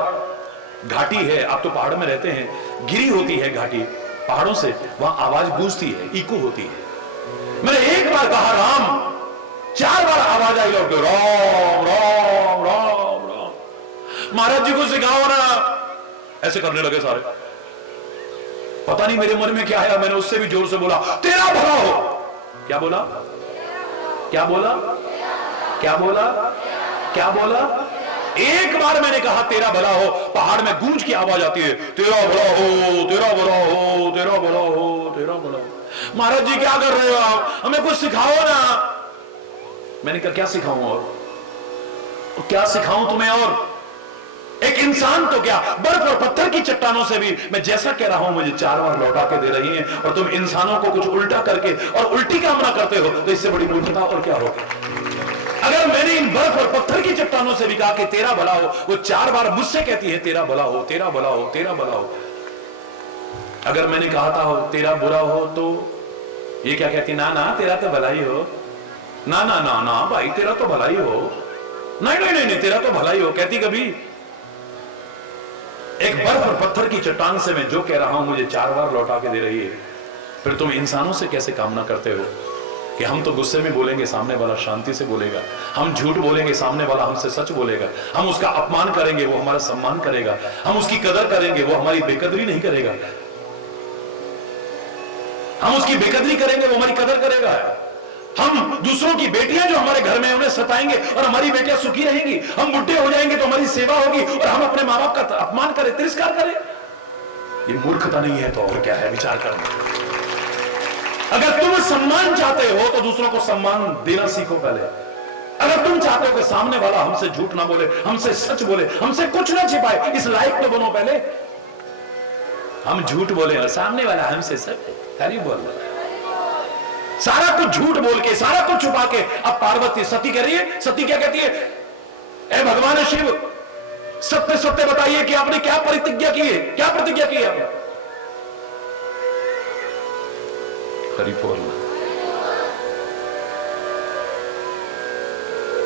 घाटी है, आप तो पहाड़ में रहते हैं, गिरी होती है घाटी पहाड़ों से, वहां आवाज गूंजती है, इको होती है। मैंने एक बार कहा राम, 4 बार आवाज आई लौट, राम राम राम राम। महाराज जी को सिखाओ ना, ऐसे करने लगे सारे। पता नहीं मेरे मन में क्या आया, मैंने उससे भी जोर से बोला तेरा भला हो। क्या बोला? क्या बोला? क्या बोला? क्या बोला? एक बार मैंने कहा तेरा भला हो, पहाड़ में गूंज की आवाज आती है, तेरा भला हो, तेरा भला हो, तेरा भला हो, तेरा भला हो। महाराज जी क्या कर रहे हो आप, हमें कुछ सिखाओ ना। मैंने कहा क्या सिखाऊं, और क्या सिखाऊं तुम्हें? और एक इंसान तो क्या, बर्फ और पत्थर की चट्टानों से भी मैं जैसा कह रहा हूं मुझे 4 बार लौटा के दे रही हैं, और तुम इंसानों को कुछ उल्टा करके और उल्टी कामना करते हो, तो इससे बड़ी मूर्खता और क्या होगी? अगर मैंने इन बर्फ और पत्थर की चट्टानों से भी कहा कि तेरा भला हो, वो 4 बार मुझसे कहती है तेरा भला हो, तेरा भला हो, तेरा भला हो। अगर मैंने कहा था तेरा बुरा हो, तो ये क्या कहती? ना ना तेरा तो भला ही हो, ना ना ना ना भाई तेरा तो भला ही हो, नहीं नहीं नहीं, नहीं तेरा तो भला ही हो। कहती कभी? एक बर्फ और पत्थर की चट्टान से मैं जो कह रहा हूं मुझे 4 बार लौटा के दे रही है, फिर तुम इंसानों से कैसे कामना करते हो? कि हम तो गुस्से में बोलेंगे, सामने वाला शांति से बोलेगा। हम झूठ बोलेंगे, सामने वाला हमसे सच बोलेगा। हम उसका अपमान करेंगे, वो हमारा सम्मान करेगा। हम उसकी कदर करेंगे, वो हमारी बेकदरी नहीं करेगा। हम उसकी बेकदरी करेंगे, वो हमारी कदर करेगा। हम दूसरों की बेटियां जो हमारे घर में उन्हें सताएंगे और हमारी बेटियां सुखी रहेंगी। हम बुढ़े हो जाएंगे तो हमारी सेवा होगी और हम अपने माँ बाप का अपमान करें, तिरस्कार करें। ये मूर्खता नहीं है तो और क्या है? विचार करना। अगर तुम सम्मान चाहते हो तो दूसरों को सम्मान देना सीखो पहले। अगर तुम चाहते हो कि सामने वाला हमसे झूठ ना बोले, हमसे सच बोले, हमसे कुछ ना छिपाए, इस लायक तो बनो पहले। हम झूठ बोले और सामने वाला हमसे सच बोल रहा है, सारा कुछ झूठ बोल के, सारा कुछ छुपा के। अब पार्वती सती कह रही है, सती क्या कहती है? ए भगवान शिव, सत्य सत्य बताइए कि आपने क्या प्रतिज्ञा की है? क्या प्रतिज्ञा की है आपने? हरि बोल।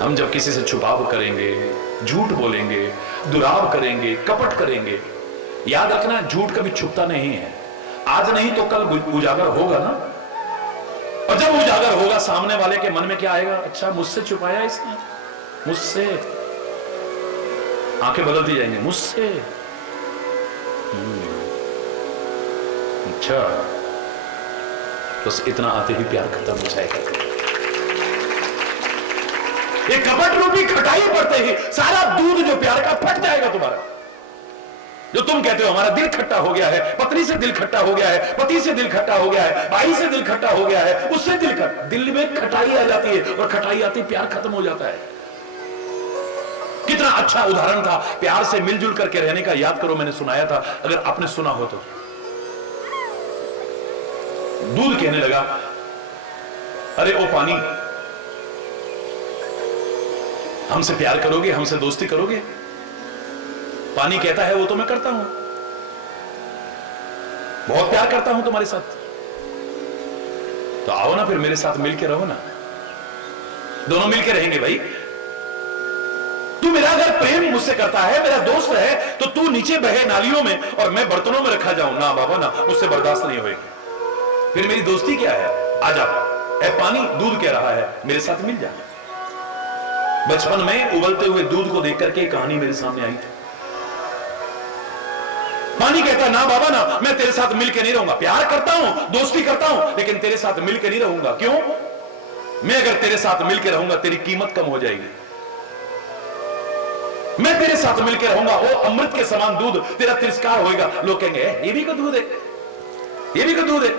हम जब किसी से छुपाव करेंगे, झूठ बोलेंगे, दुराव करेंगे, कपट करेंगे, याद रखना झूठ कभी छुपता नहीं है। आज नहीं तो कल उजागर होगा ना। और जब उजागर होगा, सामने वाले के मन में क्या आएगा? अच्छा, मुझसे छुपाया इसने, मुझसे। आंखें बदलती जाएंगी, मुझसे। अच्छा, बस इतना आते ही प्यार खत्म हो जाएगा। ये कपट रूपी खटाई पड़ते ही सारा दूध जो प्यार का फट जाएगा तुम्हारा। जो तुम कहते हो हमारा दिल खट्टा हो गया है, पत्नी से दिल खट्टा हो गया है, पति से दिल खट्टा हो गया है, भाई से दिल खट्टा हो गया है, उससे दिल में खटाई आ जाती है और खटाई आती प्यार खत्म हो जाता है। कितना अच्छा उदाहरण था प्यार से मिलजुल करके रहने का, याद करो, मैंने सुनाया था, अगर आपने सुना हो तो। दूध कहने लगा, अरे ओ पानी, हमसे प्यार करोगे, हमसे दोस्ती करोगे? पानी कहता है वो तो मैं करता हूं, बहुत प्यार करता हूं तुम्हारे साथ, तो आओ ना फिर मेरे साथ मिलके रहो ना, दोनों मिलके रहेंगे भाई। तू मेरा अगर प्रेम मुझसे करता है, मेरा दोस्त है, तो तू नीचे बहे नालियों में और मैं बर्तनों में रखा जाऊं ना बाबा ना, मुझसे बर्दाश्त नहीं होगी। फिर मेरी दोस्ती क्या है? आजा, ए पानी, दूध कह रहा है मेरे साथ मिल जा। बचपन में उबलते हुए दूध को देख करके कहानी मेरे सामने आई थी। पानी कहता ना बाबा ना, मैं तेरे साथ मिलके नहीं रहूंगा, प्यार करता हूं, दोस्ती करता हूं, लेकिन तेरे साथ मिलके नहीं रहूंगा। क्यों? मैं अगर तेरे साथ मिलके रहूंगा तेरी कीमत कम हो जाएगी। मैं तेरे साथ मिलके रहूंगा, वो अमृत के समान दूध, तेरा तिरस्कार होगा। लोग कहेंगे ये भी का दूध है, ये भी का दूध है,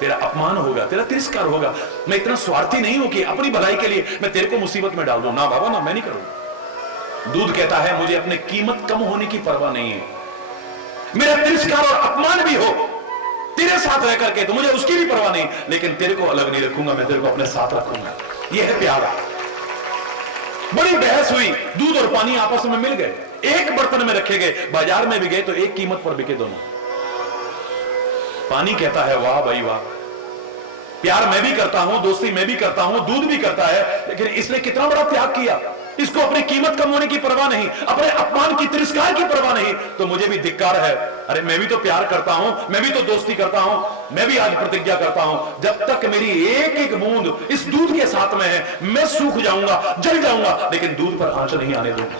तेरा अपमान होगा, तेरा तिरस्कार होगा। मैं इतना स्वार्थी नहीं हूं कि अपनी भलाई के लिए मैं तेरे को मुसीबत में डाल दूं। ना बाबा ना, मैं नहीं करूंगा। दूध कहता है मुझे अपने कीमत कम होने की परवाह नहीं है, मेरा तिरस्कार और अपमान भी हो तेरे साथ रह करके तो मुझे उसकी भी परवाह नहीं, लेकिन तेरे को अलग नहीं रखूंगा, मैं तेरे को अपने साथ रखूंगा। यह है प्यार। बड़ी बहस हुई, दूध और पानी आपस में मिल गए, एक बर्तन में रखे गए, बाजार में भी गए तो एक कीमत पर बिके दोनों। पानी कहता है वाह भाई वाह, प्यार मैं भी करता हूं, दोस्ती मैं भी करता हूं, दूध भी करता है, लेकिन इसने कितना बड़ा त्याग किया। इसको अपनी कीमत कम होने की परवाह नहीं, अपने अपमान की, तिरस्कार की परवाह नहीं, तो मुझे भी धिक्कार है। अरे मैं भी तो प्यार करता हूं, मैं भी तो दोस्ती करता हूं, मैं भी आज प्रतिज्ञा करता हूं, जब तक मेरी एक एक बूंद इस दूध के साथ में है, मैं सूख जाऊंगा, जल जाऊंगा, लेकिन दूध पर आंच नहीं आने दूंगा।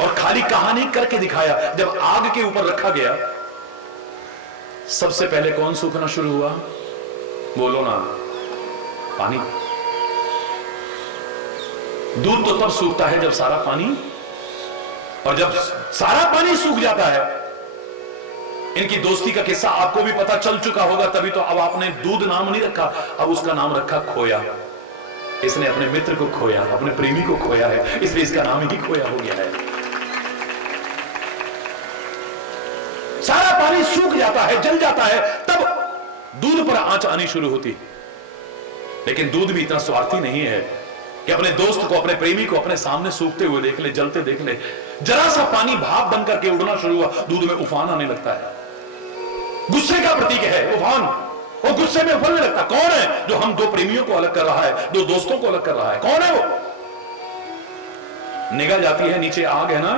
और खाली कहानी करके दिखाया। जब आग के ऊपर रखा गया, सबसे पहले कौन सूखना शुरू हुआ? बोलो ना, पानी। दूध तो तब सूखता है जब सारा पानी, और जब सारा पानी सूख जाता है। इनकी दोस्ती का किस्सा आपको भी पता चल चुका होगा, तभी तो अब आपने दूध नाम नहीं रखा, अब उसका नाम रखा खोया। इसने अपने मित्र को खोया, अपने प्रेमी को खोया है, इसलिए इसका नाम ही खोया हो गया है। सारा पानी सूख जाता है, जल जाता है, तब दूध पर आंच आनी शुरू होती है। लेकिन दूध भी इतना स्वार्थी नहीं है कि अपने दोस्त को, अपने प्रेमी को अपने सामने सूखते हुए देख ले, जलते देख ले। जरा सा पानी भाप बनकर के उड़ना शुरू हुआ, दूध में उफान आने लगता है। गुस्से का प्रतीक है उफान, वो गुस्से में उफलने लगता। कौन है जो हम दो प्रेमियों को अलग कर रहा है, दो दोस्तों को अलग कर रहा है? कौन है वो? निगाह जाती है, नीचे आग है ना,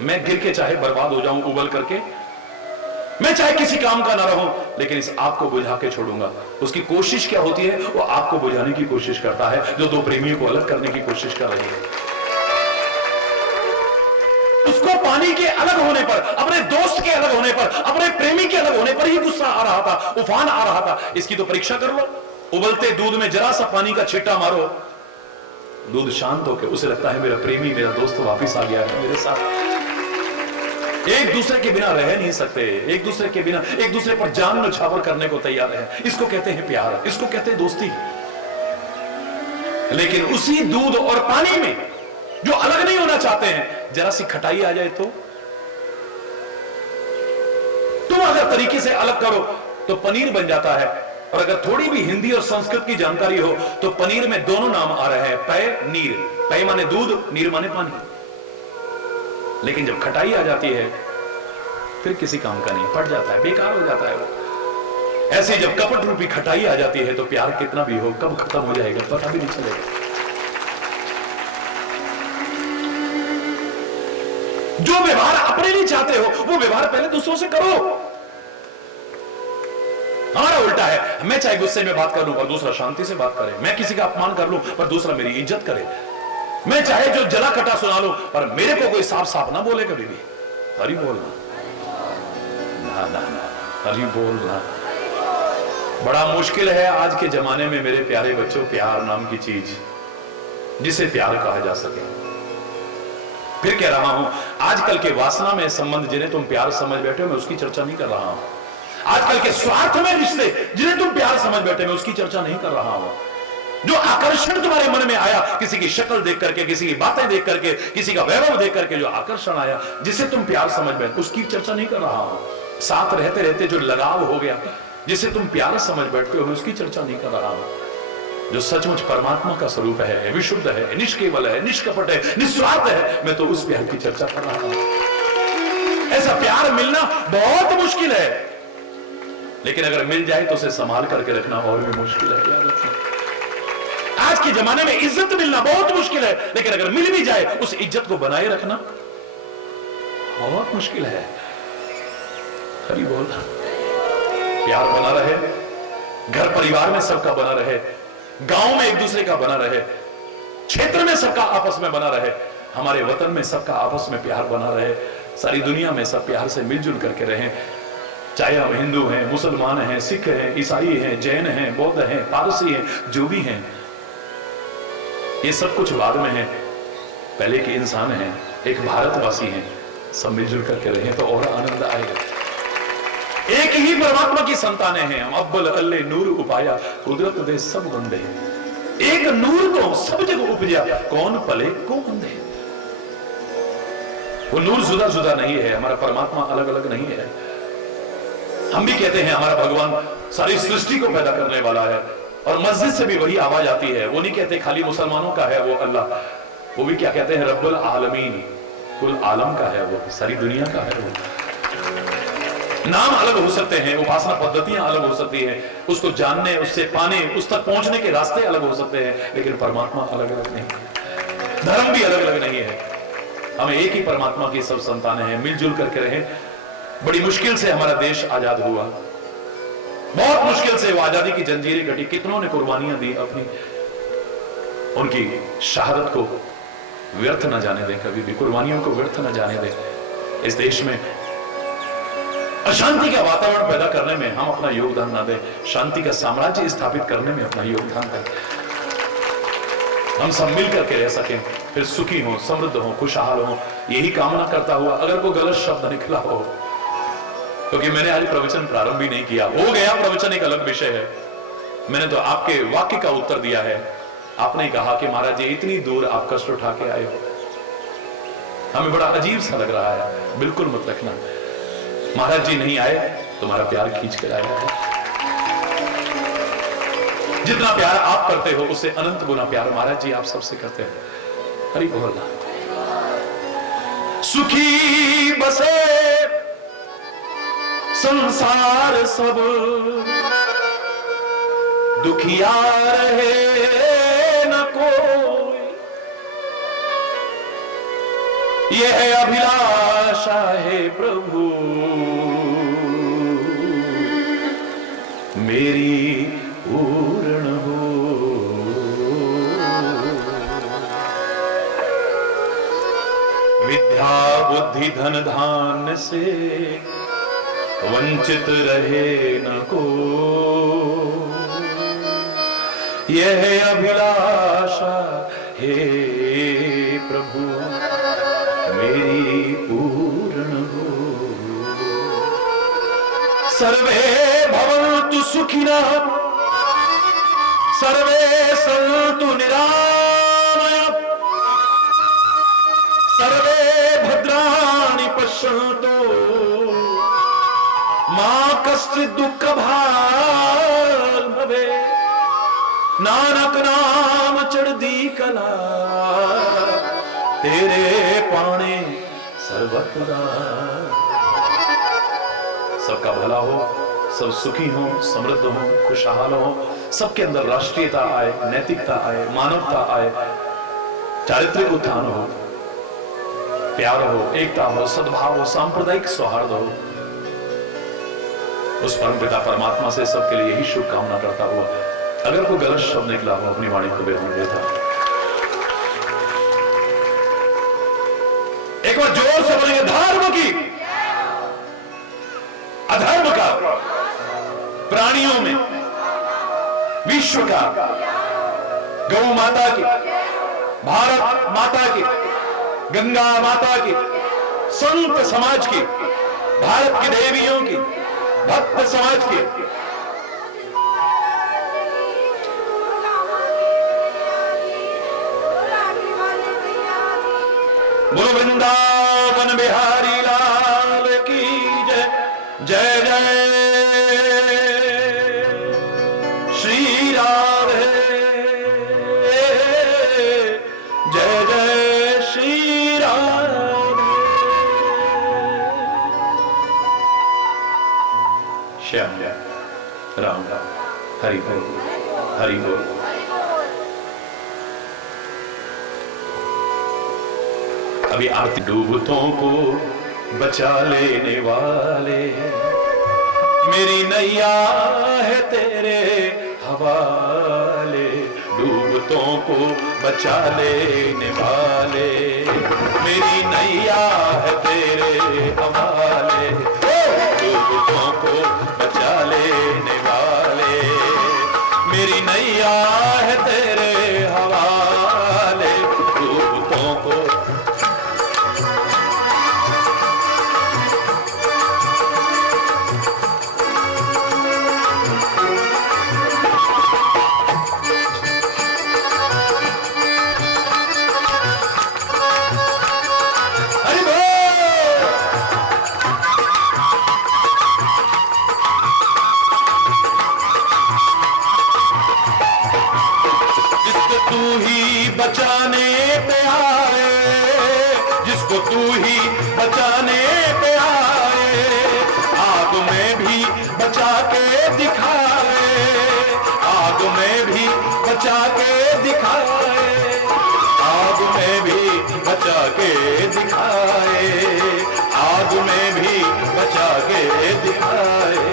मैं गिर के चाहे बर्बाद हो जाऊं उबल करके, मैं चाहे किसी काम का ना रहूं, लेकिन इस आग को बुझा के छोड़ूंगा। उसकी कोशिश क्या होती है? वो आग को बुझाने की कोशिश करता है, जो दो प्रेमियों को अलग करने की कोशिश कर रही है। उसको पानी के अलग होने पर, अपने दोस्त के अलग होने पर, अपने प्रेमी के अलग होने पर ही गुस्सा आ रहा था, उफान आ रहा था। इसकी तो परीक्षा कर लो। उबलते दूध में जरा सा पानी का छिट्टा मारो, दूध शांत होकर उसे लगता है मेरा प्रेमी, मेरा दोस्त वापिस आ गया है मेरे साथ। एक दूसरे के बिना रह नहीं सकते, एक दूसरे के बिना, एक दूसरे पर जान न्यौछावर करने को तैयार है। इसको कहते हैं प्यार, इसको कहते हैं दोस्ती। लेकिन उसी दूध और पानी में जो अलग नहीं होना चाहते हैं, जरा सी खटाई आ जाए तो तुम अगर तरीके से अलग करो तो पनीर बन जाता है। और अगर थोड़ी भी हिंदी और संस्कृत की जानकारी हो तो पनीर में दोनों नाम आ रहे हैं, पय नीर। पय माने दूध, नीर माने पानी। लेकिन जब खटाई आ जाती है फिर किसी काम का नहीं, फट जाता है, बेकार हो जाता है वो। ऐसे जब कपट रूपी खटाई आ जाती है तो प्यार कितना भी हो, कब खत्म हो जाएगा पता भी नहीं चलेगा। जो व्यवहार अपने लिए चाहते हो वो व्यवहार पहले दूसरों से करो। हमारा उल्टा है, मैं चाहे गुस्से में बात कर लूं पर दूसरा शांति से बात करे, मैं किसी का अपमान कर लूं पर दूसरा मेरी इज्जत करे, मैं चाहे जो जला कटा सुना लूं पर मेरे को कोई साफ साफ ना बोले कभी भी। हरि बोलना ना ना ना, हरि बोलना। बड़ा मुश्किल है आज के जमाने में मेरे प्यारे बच्चों, प्यार नाम की चीज जिसे प्यार कहा जा सके। फिर कह रहा हूं, आजकल के वासना में संबंध जिन्हें तुम प्यार समझ बैठे हो, मैं उसकी चर्चा नहीं कर रहा हूं। आजकल के स्वार्थ में रिश्ते जिन्हें तुम प्यार समझ बैठे, मैं उसकी चर्चा नहीं कर रहा हूं। जो आकर्षण तुम्हारे मन में आया, किसी की शक्ल देख करके, किसी की बातें देख करके, किसी का वैभव देख करके जो आकर्षण आया, जिसे तुम प्यार समझ बैठे, उसकी चर्चा नहीं कर रहा हूं। साथ रहते रहते जो लगाव हो गया, जिसे तुम प्यार समझ बैठते हो, मैं उसकी चर्चा नहीं कर रहा हूं। जो सचमुच परमात्मा का स्वरूप है, विशुद्ध है, निष्केवल है, निष्कपट है, निस्वार्थ है, मैं तो उस प्यार की चर्चा कर रहा हूं। ऐसा प्यार मिलना बहुत मुश्किल है, लेकिन अगर मिल जाए तो उसे संभाल करके रखना और भी मुश्किल है। याद रखना, आज के जमाने में इज्जत मिलना बहुत मुश्किल है, लेकिन अगर मिल भी जाए उस इज्जत को बनाए रखना बहुत मुश्किल है। हरि बोल। प्यार बना रहे, घर परिवार में सबका बना रहे, गांव में एक दूसरे का बना रहे, क्षेत्र में सबका आपस में बना रहे, हमारे वतन में सबका आपस में प्यार बना रहे, सारी दुनिया में सब प्यार से मिलजुल करके रहें। चाहे हम हिंदू हैं, मुसलमान हैं, सिख हैं, ईसाई हैं, जैन हैं, बौद्ध हैं, पारसी हैं, जो भी हैं, ये सब कुछ बाद में है, पहले के इंसान हैं, एक भारतवासी हैं। सब मिलजुल करके रहें तो और आनंद आएगा। एक ही परमात्मा की संतानें हैं हम। अव्वल अल्ले नूर उपाया, कुदरत दे सब बंदे। एक नूर तो सब जगह उपजा, कौन पले कौन अंधे। वो नूर जुदा जुदा नहीं है, हमारा परमात्मा अलग अलग नहीं है। हम भी कहते हैं हमारा भगवान सारी सृष्टि को पैदा करने वाला है, और मस्जिद से भी वही आवाज आती है। वो नहीं कहते खाली मुसलमानों का है वो अल्लाह, वो भी क्या कहते हैं, रब्बुल आलमीन, कुल आलम का है वो, सारी दुनिया का है वो। नाम अलग हो सकते हैं, उपासना पद्धतियां अलग हो सकती हैं, उसको जानने, उससे पाने, उस तक पहुंचने के रास्ते अलग हो सकते हैं, लेकिन परमात्मा अलग अलग नहीं है, धर्म भी अलग अलग नहीं है। हमें एक ही परमात्मा की सब संतानें हैं, मिलजुल करके रहें। बड़ी मुश्किल से हमारा देश आजाद हुआ, बहुत मुश्किल से वो आजादी की जंजीरें कटी, कितनों ने कुर्बानियां दी अपनी। उनकी शहादत को व्यर्थ न जाने दें, कभी भी कुर्बानियों को व्यर्थ न जाने दें। इस देश में अशांति का वातावरण पैदा करने में हम अपना योगदान न दें, शांति का साम्राज्य स्थापित करने में अपना योगदान दें। हम सब मिल करके रह सकें, फिर सुखी हो, समृद्ध हो, खुशहाल हो, यही कामना करता हुआ। अगर कोई गलत शब्द निकला हो, क्योंकि मैंने आज प्रवचन प्रारंभ भी नहीं किया, हो गया प्रवचन एक अलग विषय है, मैंने तो आपके वाक्य का उत्तर दिया है। आपने कहा कि महाराज जी इतनी दूर आप कष्ट उठा के आए हो, हमें बड़ा अजीब सा लग रहा है। बिल्कुल मत रखना, महाराज जी नहीं आए, तुम्हारा प्यार खींच कर आया है। जितना प्यार आप करते हो उससे अनंत गुना प्यार महाराज जी आप सबसे करते हैं। हरि बोल। सुखी बसे संसार सब, दुखिया रहे न कोई, यह अभिलाषा है प्रभु मेरी पूर्ण हो। विद्या बुद्धि धन धान्य से वंचित रहे न को, यह अभिलाषा हे प्रभु मेरी पूर्ण हो। सर्वे भवन्तु सुखिनः, सर्वे सन्तु निरामयाः, सर्वे भद्राणि पश्यन्तु मा कश्चित् दुःखभाग् भवेत्। नानक नाम चढ़दी कला, तेरे पाने सर्वत्र। सबका भला हो, सब सुखी हो, समृद्ध हो, खुशहाल हो, सबके अंदर राष्ट्रीयता आए, नैतिकता आए, मानवता आए, चारित्रिक उत्थान हो, प्यार हो, एकता हो, सद्भाव हो, सांप्रदायिक सौहार्द हो। उस परमपिता परमात्मा से सबके लिए यही शुभकामना करता हुआ, अगर कोई गलत शब्द निकला हो अपनी वाणी को बेदम देता। एक बार जोर से बोलेंगे, धर्म की अधर्म का, प्राणियों में, विश्व का, गौ माता की, भारत माता की, गंगा माता की, संत समाज की, भारत की देवियों की, भक्त समाज की, बोलो वृंदावन बिहारी लाल की जय। जय जय श्री राधे, जय जय श्री राधे। श्याम राम राम, हरि बोल, हरि बोल। अभी आरती। डूबतों को बचा लेने वाले, मेरी नैया है तेरे हवाले। डूबतों को बचा लेने वाले, मेरी नैया है तेरे हवाले। डूबतों को बचा लेने वाले, मेरी नैया है तेरे हवाले। डूबतों को बचाने पे आए, जिसको तू ही बचाने पे आए। आग में भी बचा के दिखाए, आग में भी बचा के दिखाए, आग में भी बचा के दिखाए, आग में भी बचा के दिखाए।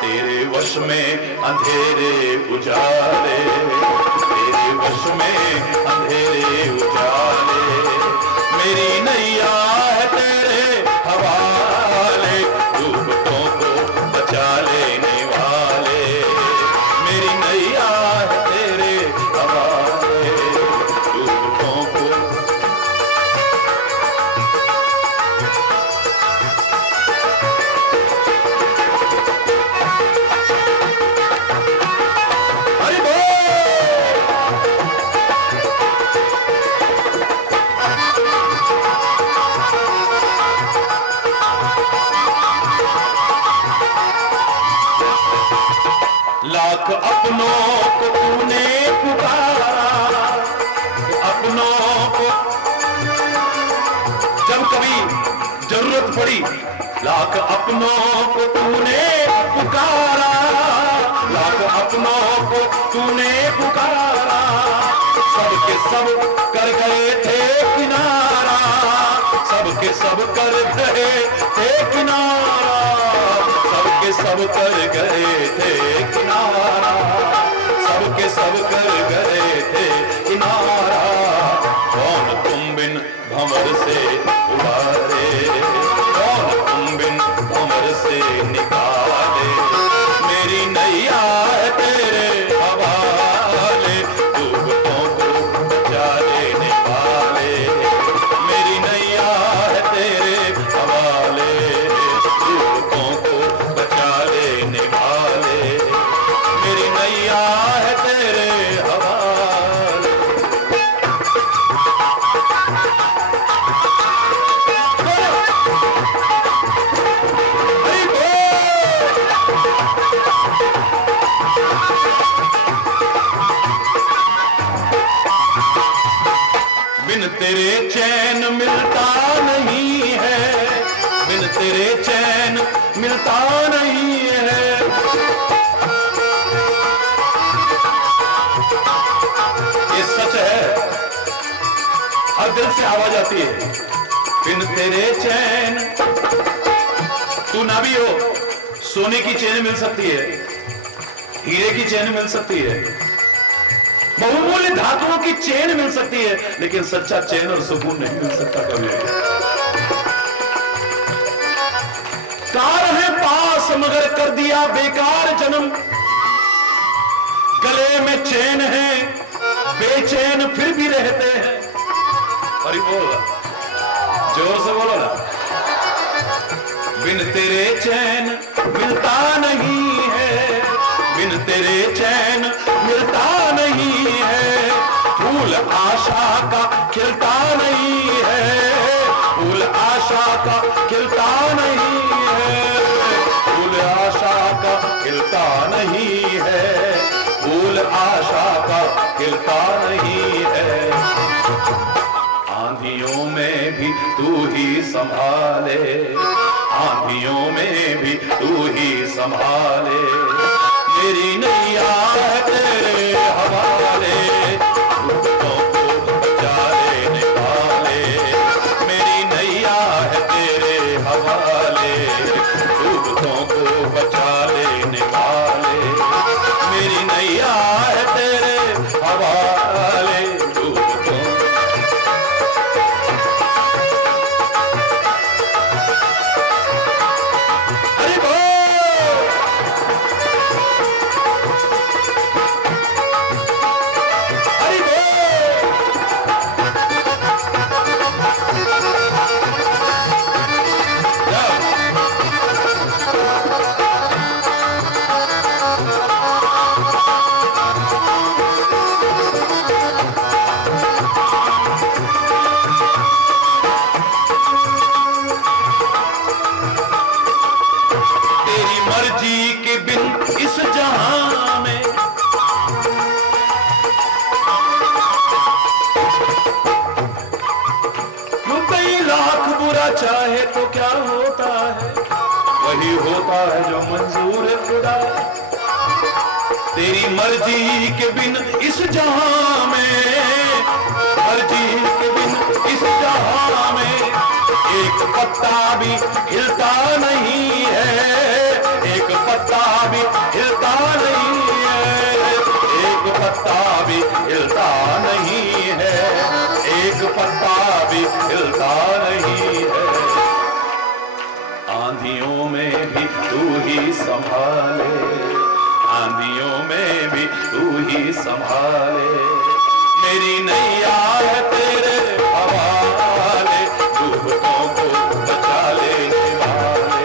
तेरे वश में अंधेरे उजाले, तेरे वश में अंधेरे उजाले। मेरी नैया है तेरे हवाले, डूबतों को बचा लेने वाले। मेरी नैया है तेरे हवाले, डूबतों को। लाख अपनों को तूने पुकारा, अपनों को जब कभी जरूरत पड़ी, लाख अपनों को तूने पुकारा, लाख अपनों को तूने पुकारा। सबके सब कर गए थे किनारा, सबके सब कर गए थे किनारा, सबके सब कर गए थे किनारा, सबके सब कर गए थे किनारा, कौन तुम बिन भंवर से उबारे, कौन तुम बिन भंवर से निकाले, मेरी नैया है तेरे हवाले, डूबतों को बचा लेने वाले, मेरी नैया है तेरे हवाले, डूबतों को बचा लेने वाले, मेरी नैया है तेरे हवाले। हरि बोल। बिन तेरे चैन मिलता नहीं है, बिन तेरे चैन मिलता नहीं है, ये सच है, हर दिल से आवाज आती है, बिन तेरे चैन, तू ना भी हो, सोने की चैन मिल सकती है, हीरे की चैन मिल सकती है, बहुमूल्य धातुओं की चैन मिल सकती है, लेकिन सच्चा चैन और सुकून नहीं मिल सकता कभी। कार है पास मगर कर दिया बेकार जन्म, गले में चैन है बेचैन फिर भी रहते हैं। अरे बोलो, जोर से बोलो ना। बिन तेरे चैन मिलता नहीं है, बिन तेरे चैन मिलता नहीं है, फूल आशा का खिलता नहीं है, फूल आशा का खिलता नहीं है, फूल आशा का खिलता नहीं है, फूल आशा का खिलता नहीं है, आंधियों में भी तू ही संभाले, आंधियों में भी तू ही संभाले, मेरी नैया है तेरे हवाले, डूबतों को बचा लेने वाले, मेरी नैया है तेरे हवाले, डूबतों को बचा लेने वाले, मेरी नैया है तेरे हवाले, डूबतों। हरि बोल। हरि बोल। तेरी मर्जी के बिन इस जहां में क्यों कई लाख बुरा चाहे तो क्या होता है, वही होता है जो मंजूर है खुदा। तेरी मर्जी के बिन इस जहां में, मर्जी के बिन इस जहां में एक पत्ता भी हिलता नहीं है, एक पत्ता भी हिलता नहीं है, एक पत्ता भी हिलता नहीं है, एक पत्ता भी हिलता नहीं है, आंधियों में भी तू ही संभाले, आंधियों में भी तू ही संभाले, मेरी नैया है तेरे हवाले, डूबतों को बचा लेने वाले,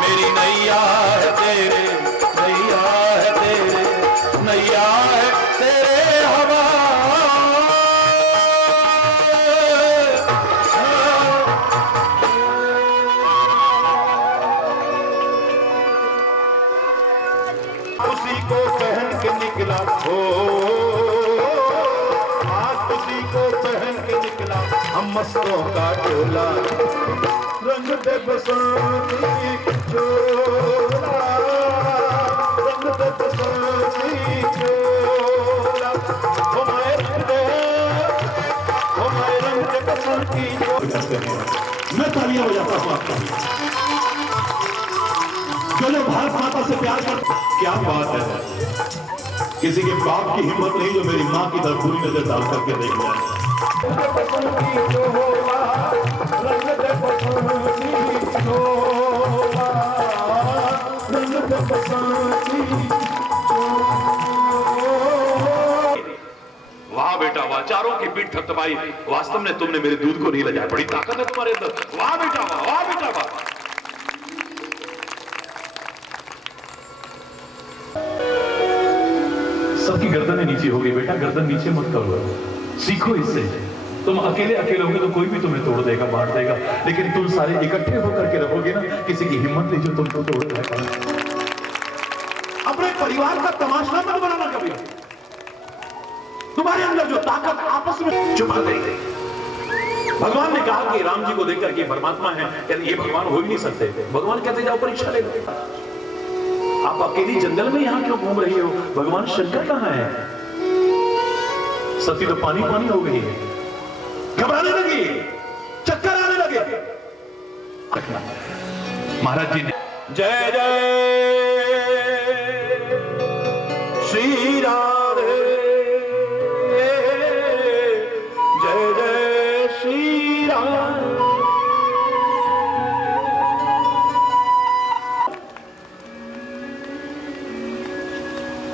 मेरी नैया है तेरे, नैया है तेरे, नैया है तेरे हवाले। उसी को पहन के निकला हो, आज उसी को पहन के निकला हम मस्तों का टोला, रंग दे बसंती चोला, रंग दे बसंती चोला, हमारे रंग दे, हमारे रंग दे बसंती चोला। मैं तालियां बजाता हूँ आपका। जो जो भारत माता से प्यार करता, क्या बात है, किसी के बाप की हिम्मत नहीं जो मेरी माँ की तरफ पूरी नजर डाल करके देख जाए। वाह बेटा वाह, चारों की पीठ थपथपाई। वास्तव में तुमने मेरे दूध को नहीं लजाया, बड़ी ताकत है तुम्हारे अंदर। वाह बेटा वाह, वाह बेटा वाह। सबकी गर्दनें नीचे हो गई बेटा, गर्दन नीचे मत करो, सीखो इससे। तुम अकेले अकेले होगे तो कोई भी तुम्हें तोड़ देगा, बांट देगा, लेकिन तुम सारे इकट्ठे होकर के रहोगे ना, किसी की हिम्मत नहीं जो तुमको तोड़ देगा। अपने परिवार का तमाशा मत बनाना कभी। तुम्हारे अंदर जो ताकत आपस में छुपा गई। भगवान ने कहा कि राम जी को देखकर के परमात्मा है, कहते ये भगवान हो ही नहीं सकते। भगवान कहते जाओ परीक्षा ले लो। आप अकेली जंगल में यहां क्यों घूम रही हो? भगवान शंकर कहां है? सती तो पानी पानी हो गई है, घबराने लगी, चक्कर आने लगे। महाराज जी ने जय जय श्री राधे, जय जय श्री राम।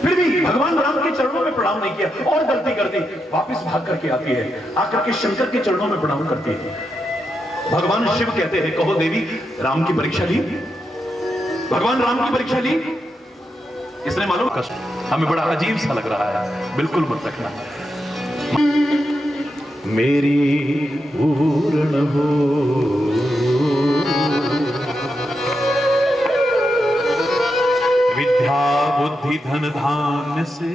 फिर भी भगवान राम के चरणों में प्रणाम नहीं किया और गलती कर दी, वापस भाग करके आती है, आकर के शंकर के चरणों में प्रणाम करती है। भगवान शिव कहते हैं, कहो देवी राम की परीक्षा ली? भगवान राम की परीक्षा ली? इसने मालूम कष्ट हमें बड़ा अजीब सा लग रहा है, बिल्कुल मत रखना। मेरी पूर्ण हो विद्या बुद्धि धन धान्य से